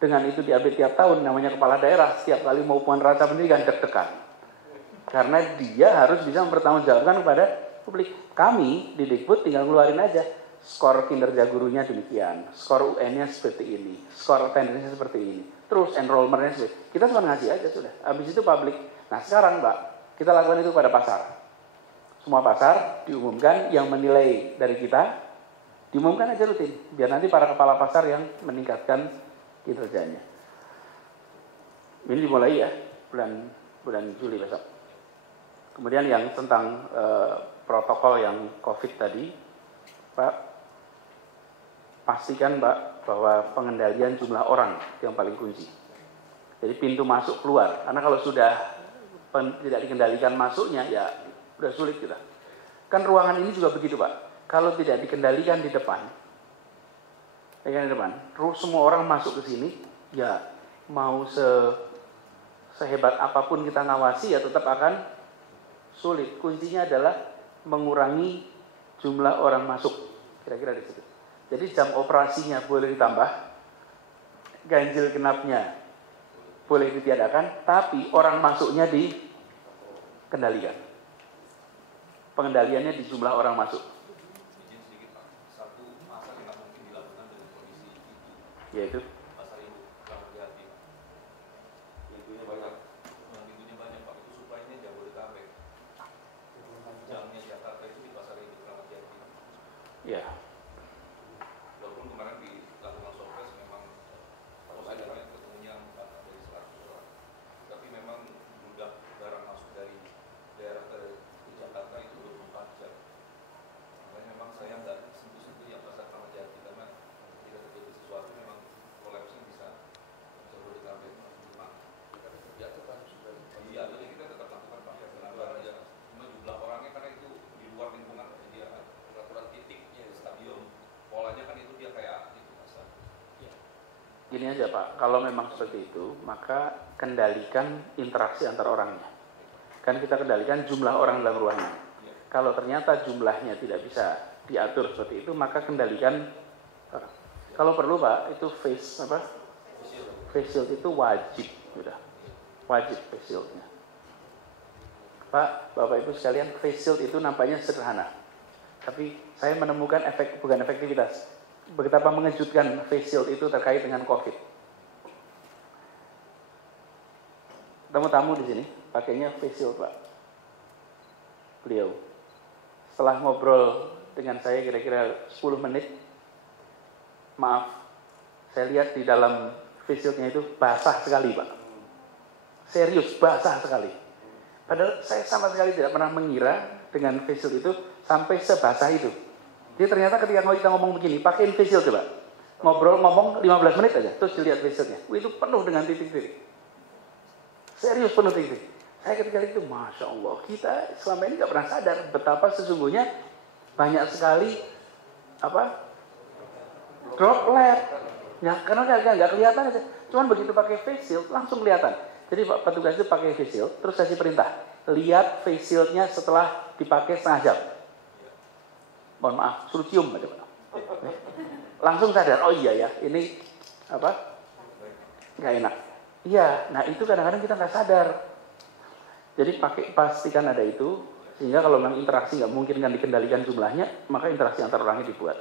Dengan itu diupdate tiap tahun, namanya kepala daerah, setiap kali mau neraca pendidikan deg-degan. Karena dia harus bisa mempertanggungjawabkan kepada publik. Kami di Dikbud tinggal ngeluarin aja, skor kinerja gurunya demikian, skor UN-nya seperti ini, skor attendance-nya seperti ini, terus enrollment-nya seperti ini. Kita cuma ngasih aja sudah, habis itu publik. Nah sekarang Mbak, kita lakukan itu pada pasar. Semua pasar diumumkan, yang menilai dari kita, diumumkan aja rutin. Biar nanti para kepala pasar yang meningkatkan kinerjanya. Ini dimulai ya, bulan Juli besok. Kemudian yang tentang protokol yang COVID tadi, Pak, pastikan Mbak bahwa pengendalian jumlah orang yang paling kunci. Jadi pintu masuk keluar, karena kalau sudah tidak dikendalikan masuknya, ya udah sulit kita. Kan ruangan ini juga begitu Pak. Kalau tidak dikendalikan di depan, semua orang masuk ke sini, ya mau sehebat apapun kita ngawasi, ya tetap akan sulit. Kuncinya adalah mengurangi jumlah orang masuk. Kira-kira di situ. Jadi jam operasinya boleh ditambah, ganjil genapnya boleh ditiadakan, tapi orang masuknya dikendalikan. pengendaliannya di jumlah orang masuk. Izin sedikit Pak, satu pasar yang mungkin dilakukan dengan kondisi itu, Yaitu pasar induk Kramat Jati. Pintunya banyak. Pintunya banyak Pak, itu suplainya Jabodetabek. Jamnya Jakarta itu di pasar induk Kramat Jati. ya. Walaupun kemarin dilakukan surprise memang posisinya ketemunya bukan dari 100 orang, tapi memang mudah barang masuk dari daerah ke Jakarta itu 24 jam. Makanya memang saya nggak sentuh-sentuh yang pasar Kramat Jati karena jika terjadi sesuatu memang kolapsnya bisa Jabodetabek Jepang. Iya, jadi kita tetap lakukan Pak. Kenapa aja? Cuma jumlah orangnya karena itu di luar lingkungan dia peraturan titiknya stadion. Polanya kan itu dia kayak itu pasar. Gini aja Pak, kalau memang seperti itu, maka kendalikan interaksi antar orangnya. Kan kita kendalikan jumlah orang dalam ruangan. Kalau ternyata jumlahnya tidak bisa diatur seperti itu, maka kendalikan. Kalau perlu Pak, itu face shield itu wajib, sudah wajib face shieldnya. Pak, Bapak Ibu sekalian, face shield itu nampaknya sederhana, tapi saya menemukan bukan efektivitas. Betapa mengejutkan face shield itu terkait dengan COVID. Tamu-tamu di sini pakainya face shield Pak. Beliau setelah ngobrol dengan saya kira-kira 10 menit, maaf, saya lihat di dalam face shieldnya itu basah sekali Pak. Serius, basah sekali. Padahal saya sama sekali tidak pernah mengira dengan face shield itu sampai sebasah itu. Jadi ternyata ketika kita ngomong begini, pakein face shield coba. Ngomong 15 menit aja, terus dilihat face shieldnya. Itu penuh dengan titik-titik. Serius penuh titik. Saya ketika itu, Masya Allah, kita selama ini nggak pernah sadar betapa sesungguhnya banyak sekali droplet. Ya, karena nggak kelihatan aja. Cuman begitu pakai face shield langsung kelihatan. Jadi Pak petugas itu pakai face shield, terus kasih perintah, lihat face shieldnya setelah dipakai setengah jam. Mohon maaf, suruh cium aja Pak. Langsung sadar, oh iya ya, ini nggak enak. Iya, nah itu kadang-kadang kita nggak sadar. Jadi pastikan ada itu, sehingga kalau memang interaksi nggak mungkin kan dikendalikan jumlahnya, maka interaksi antar orangnya dibuat.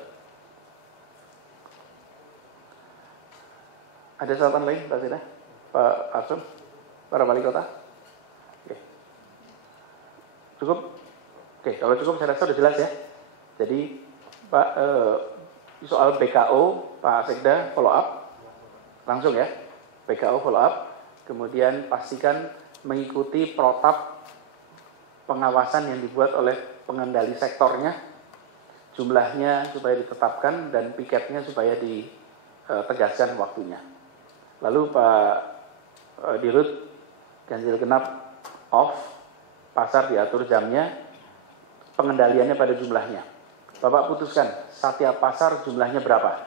Ada catatan lain, Pak Zina? Pak Arsum? Para wali kota? Oke. Cukup? Oke, kalau cukup saya rasa sudah jelas ya. Jadi Pak soal BKO, Pak Sekda follow up langsung ya. BKO follow up, kemudian pastikan mengikuti protap pengawasan yang dibuat oleh pengendali sektornya, jumlahnya supaya ditetapkan dan piketnya supaya ditegaskan waktunya. Lalu Pak Dirut, ganjil genap off, pasar diatur jamnya, pengendaliannya pada jumlahnya. Bapak putuskan setiap pasar jumlahnya berapa,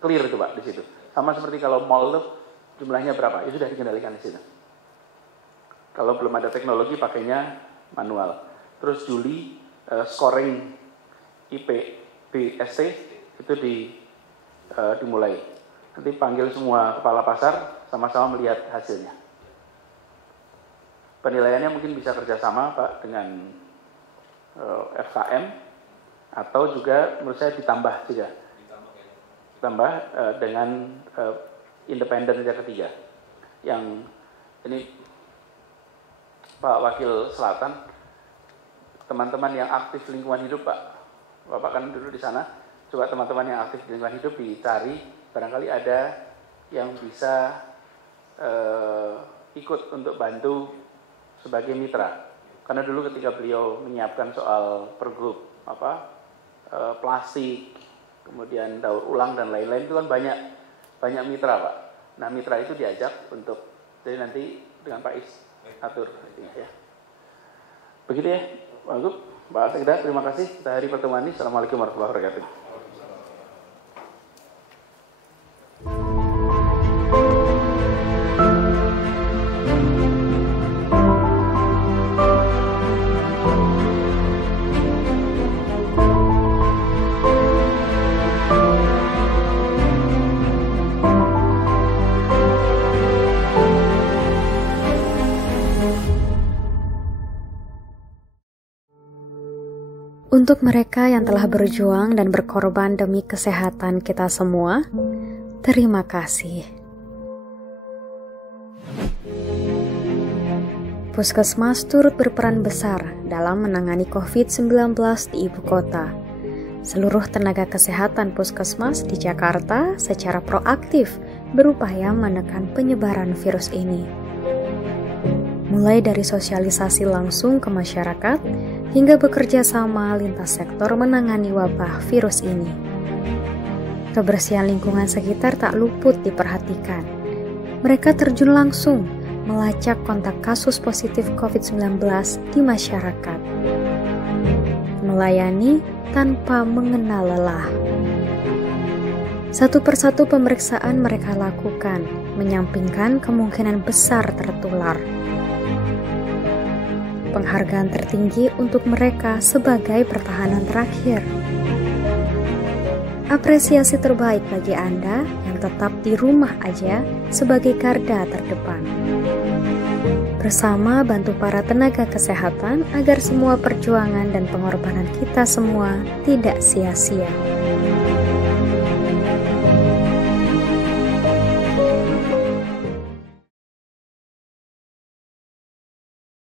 clear itu Pak di situ. Sama seperti kalau mall itu jumlahnya berapa, itu sudah dikendalikan di situ. Kalau belum ada teknologi pakainya manual. Terus Juli scoring IP BST itu dimulai. Nanti panggil semua kepala pasar sama-sama melihat hasilnya. Penilaiannya mungkin bisa kerjasama Pak dengan FKM atau juga menurut saya ditambah juga. Ditambah dengan independen yang ketiga. Yang ini Pak Wakil Selatan, teman-teman yang aktif lingkungan hidup Pak, Bapak kan dulu di sana, coba teman-teman yang aktif lingkungan hidup dicari, barangkali ada yang bisa ikut untuk bantu sebagai mitra. Karena dulu ketika beliau menyiapkan soal pergub plastik, kemudian daur ulang dan lain-lain itu kan banyak mitra Pak. Nah mitra itu diajak untuk, jadi nanti dengan Pak Is atur ya. Begitu ya Pak Gub, Pak Sekda, terima kasih. Kita hari pertemuan ini. Assalamualaikum warahmatullahi wabarakatuh. Untuk mereka yang telah berjuang dan berkorban demi kesehatan kita semua, terima kasih. Puskesmas turut berperan besar dalam menangani COVID-19 di ibu kota. Seluruh tenaga kesehatan puskesmas di Jakarta secara proaktif berupaya menekan penyebaran virus ini. Mulai dari sosialisasi langsung ke masyarakat, hingga bekerja sama lintas sektor menangani wabah virus ini. Kebersihan lingkungan sekitar tak luput diperhatikan. Mereka terjun langsung melacak kontak kasus positif COVID-19 di masyarakat. Melayani tanpa mengenal lelah. Satu persatu pemeriksaan mereka lakukan, menyampingkan kemungkinan besar tertular. Penghargaan tertinggi untuk mereka sebagai pertahanan terakhir. Apresiasi terbaik bagi Anda yang tetap di rumah aja sebagai garda terdepan. Bersama bantu para tenaga kesehatan agar semua perjuangan dan pengorbanan kita semua tidak sia-sia.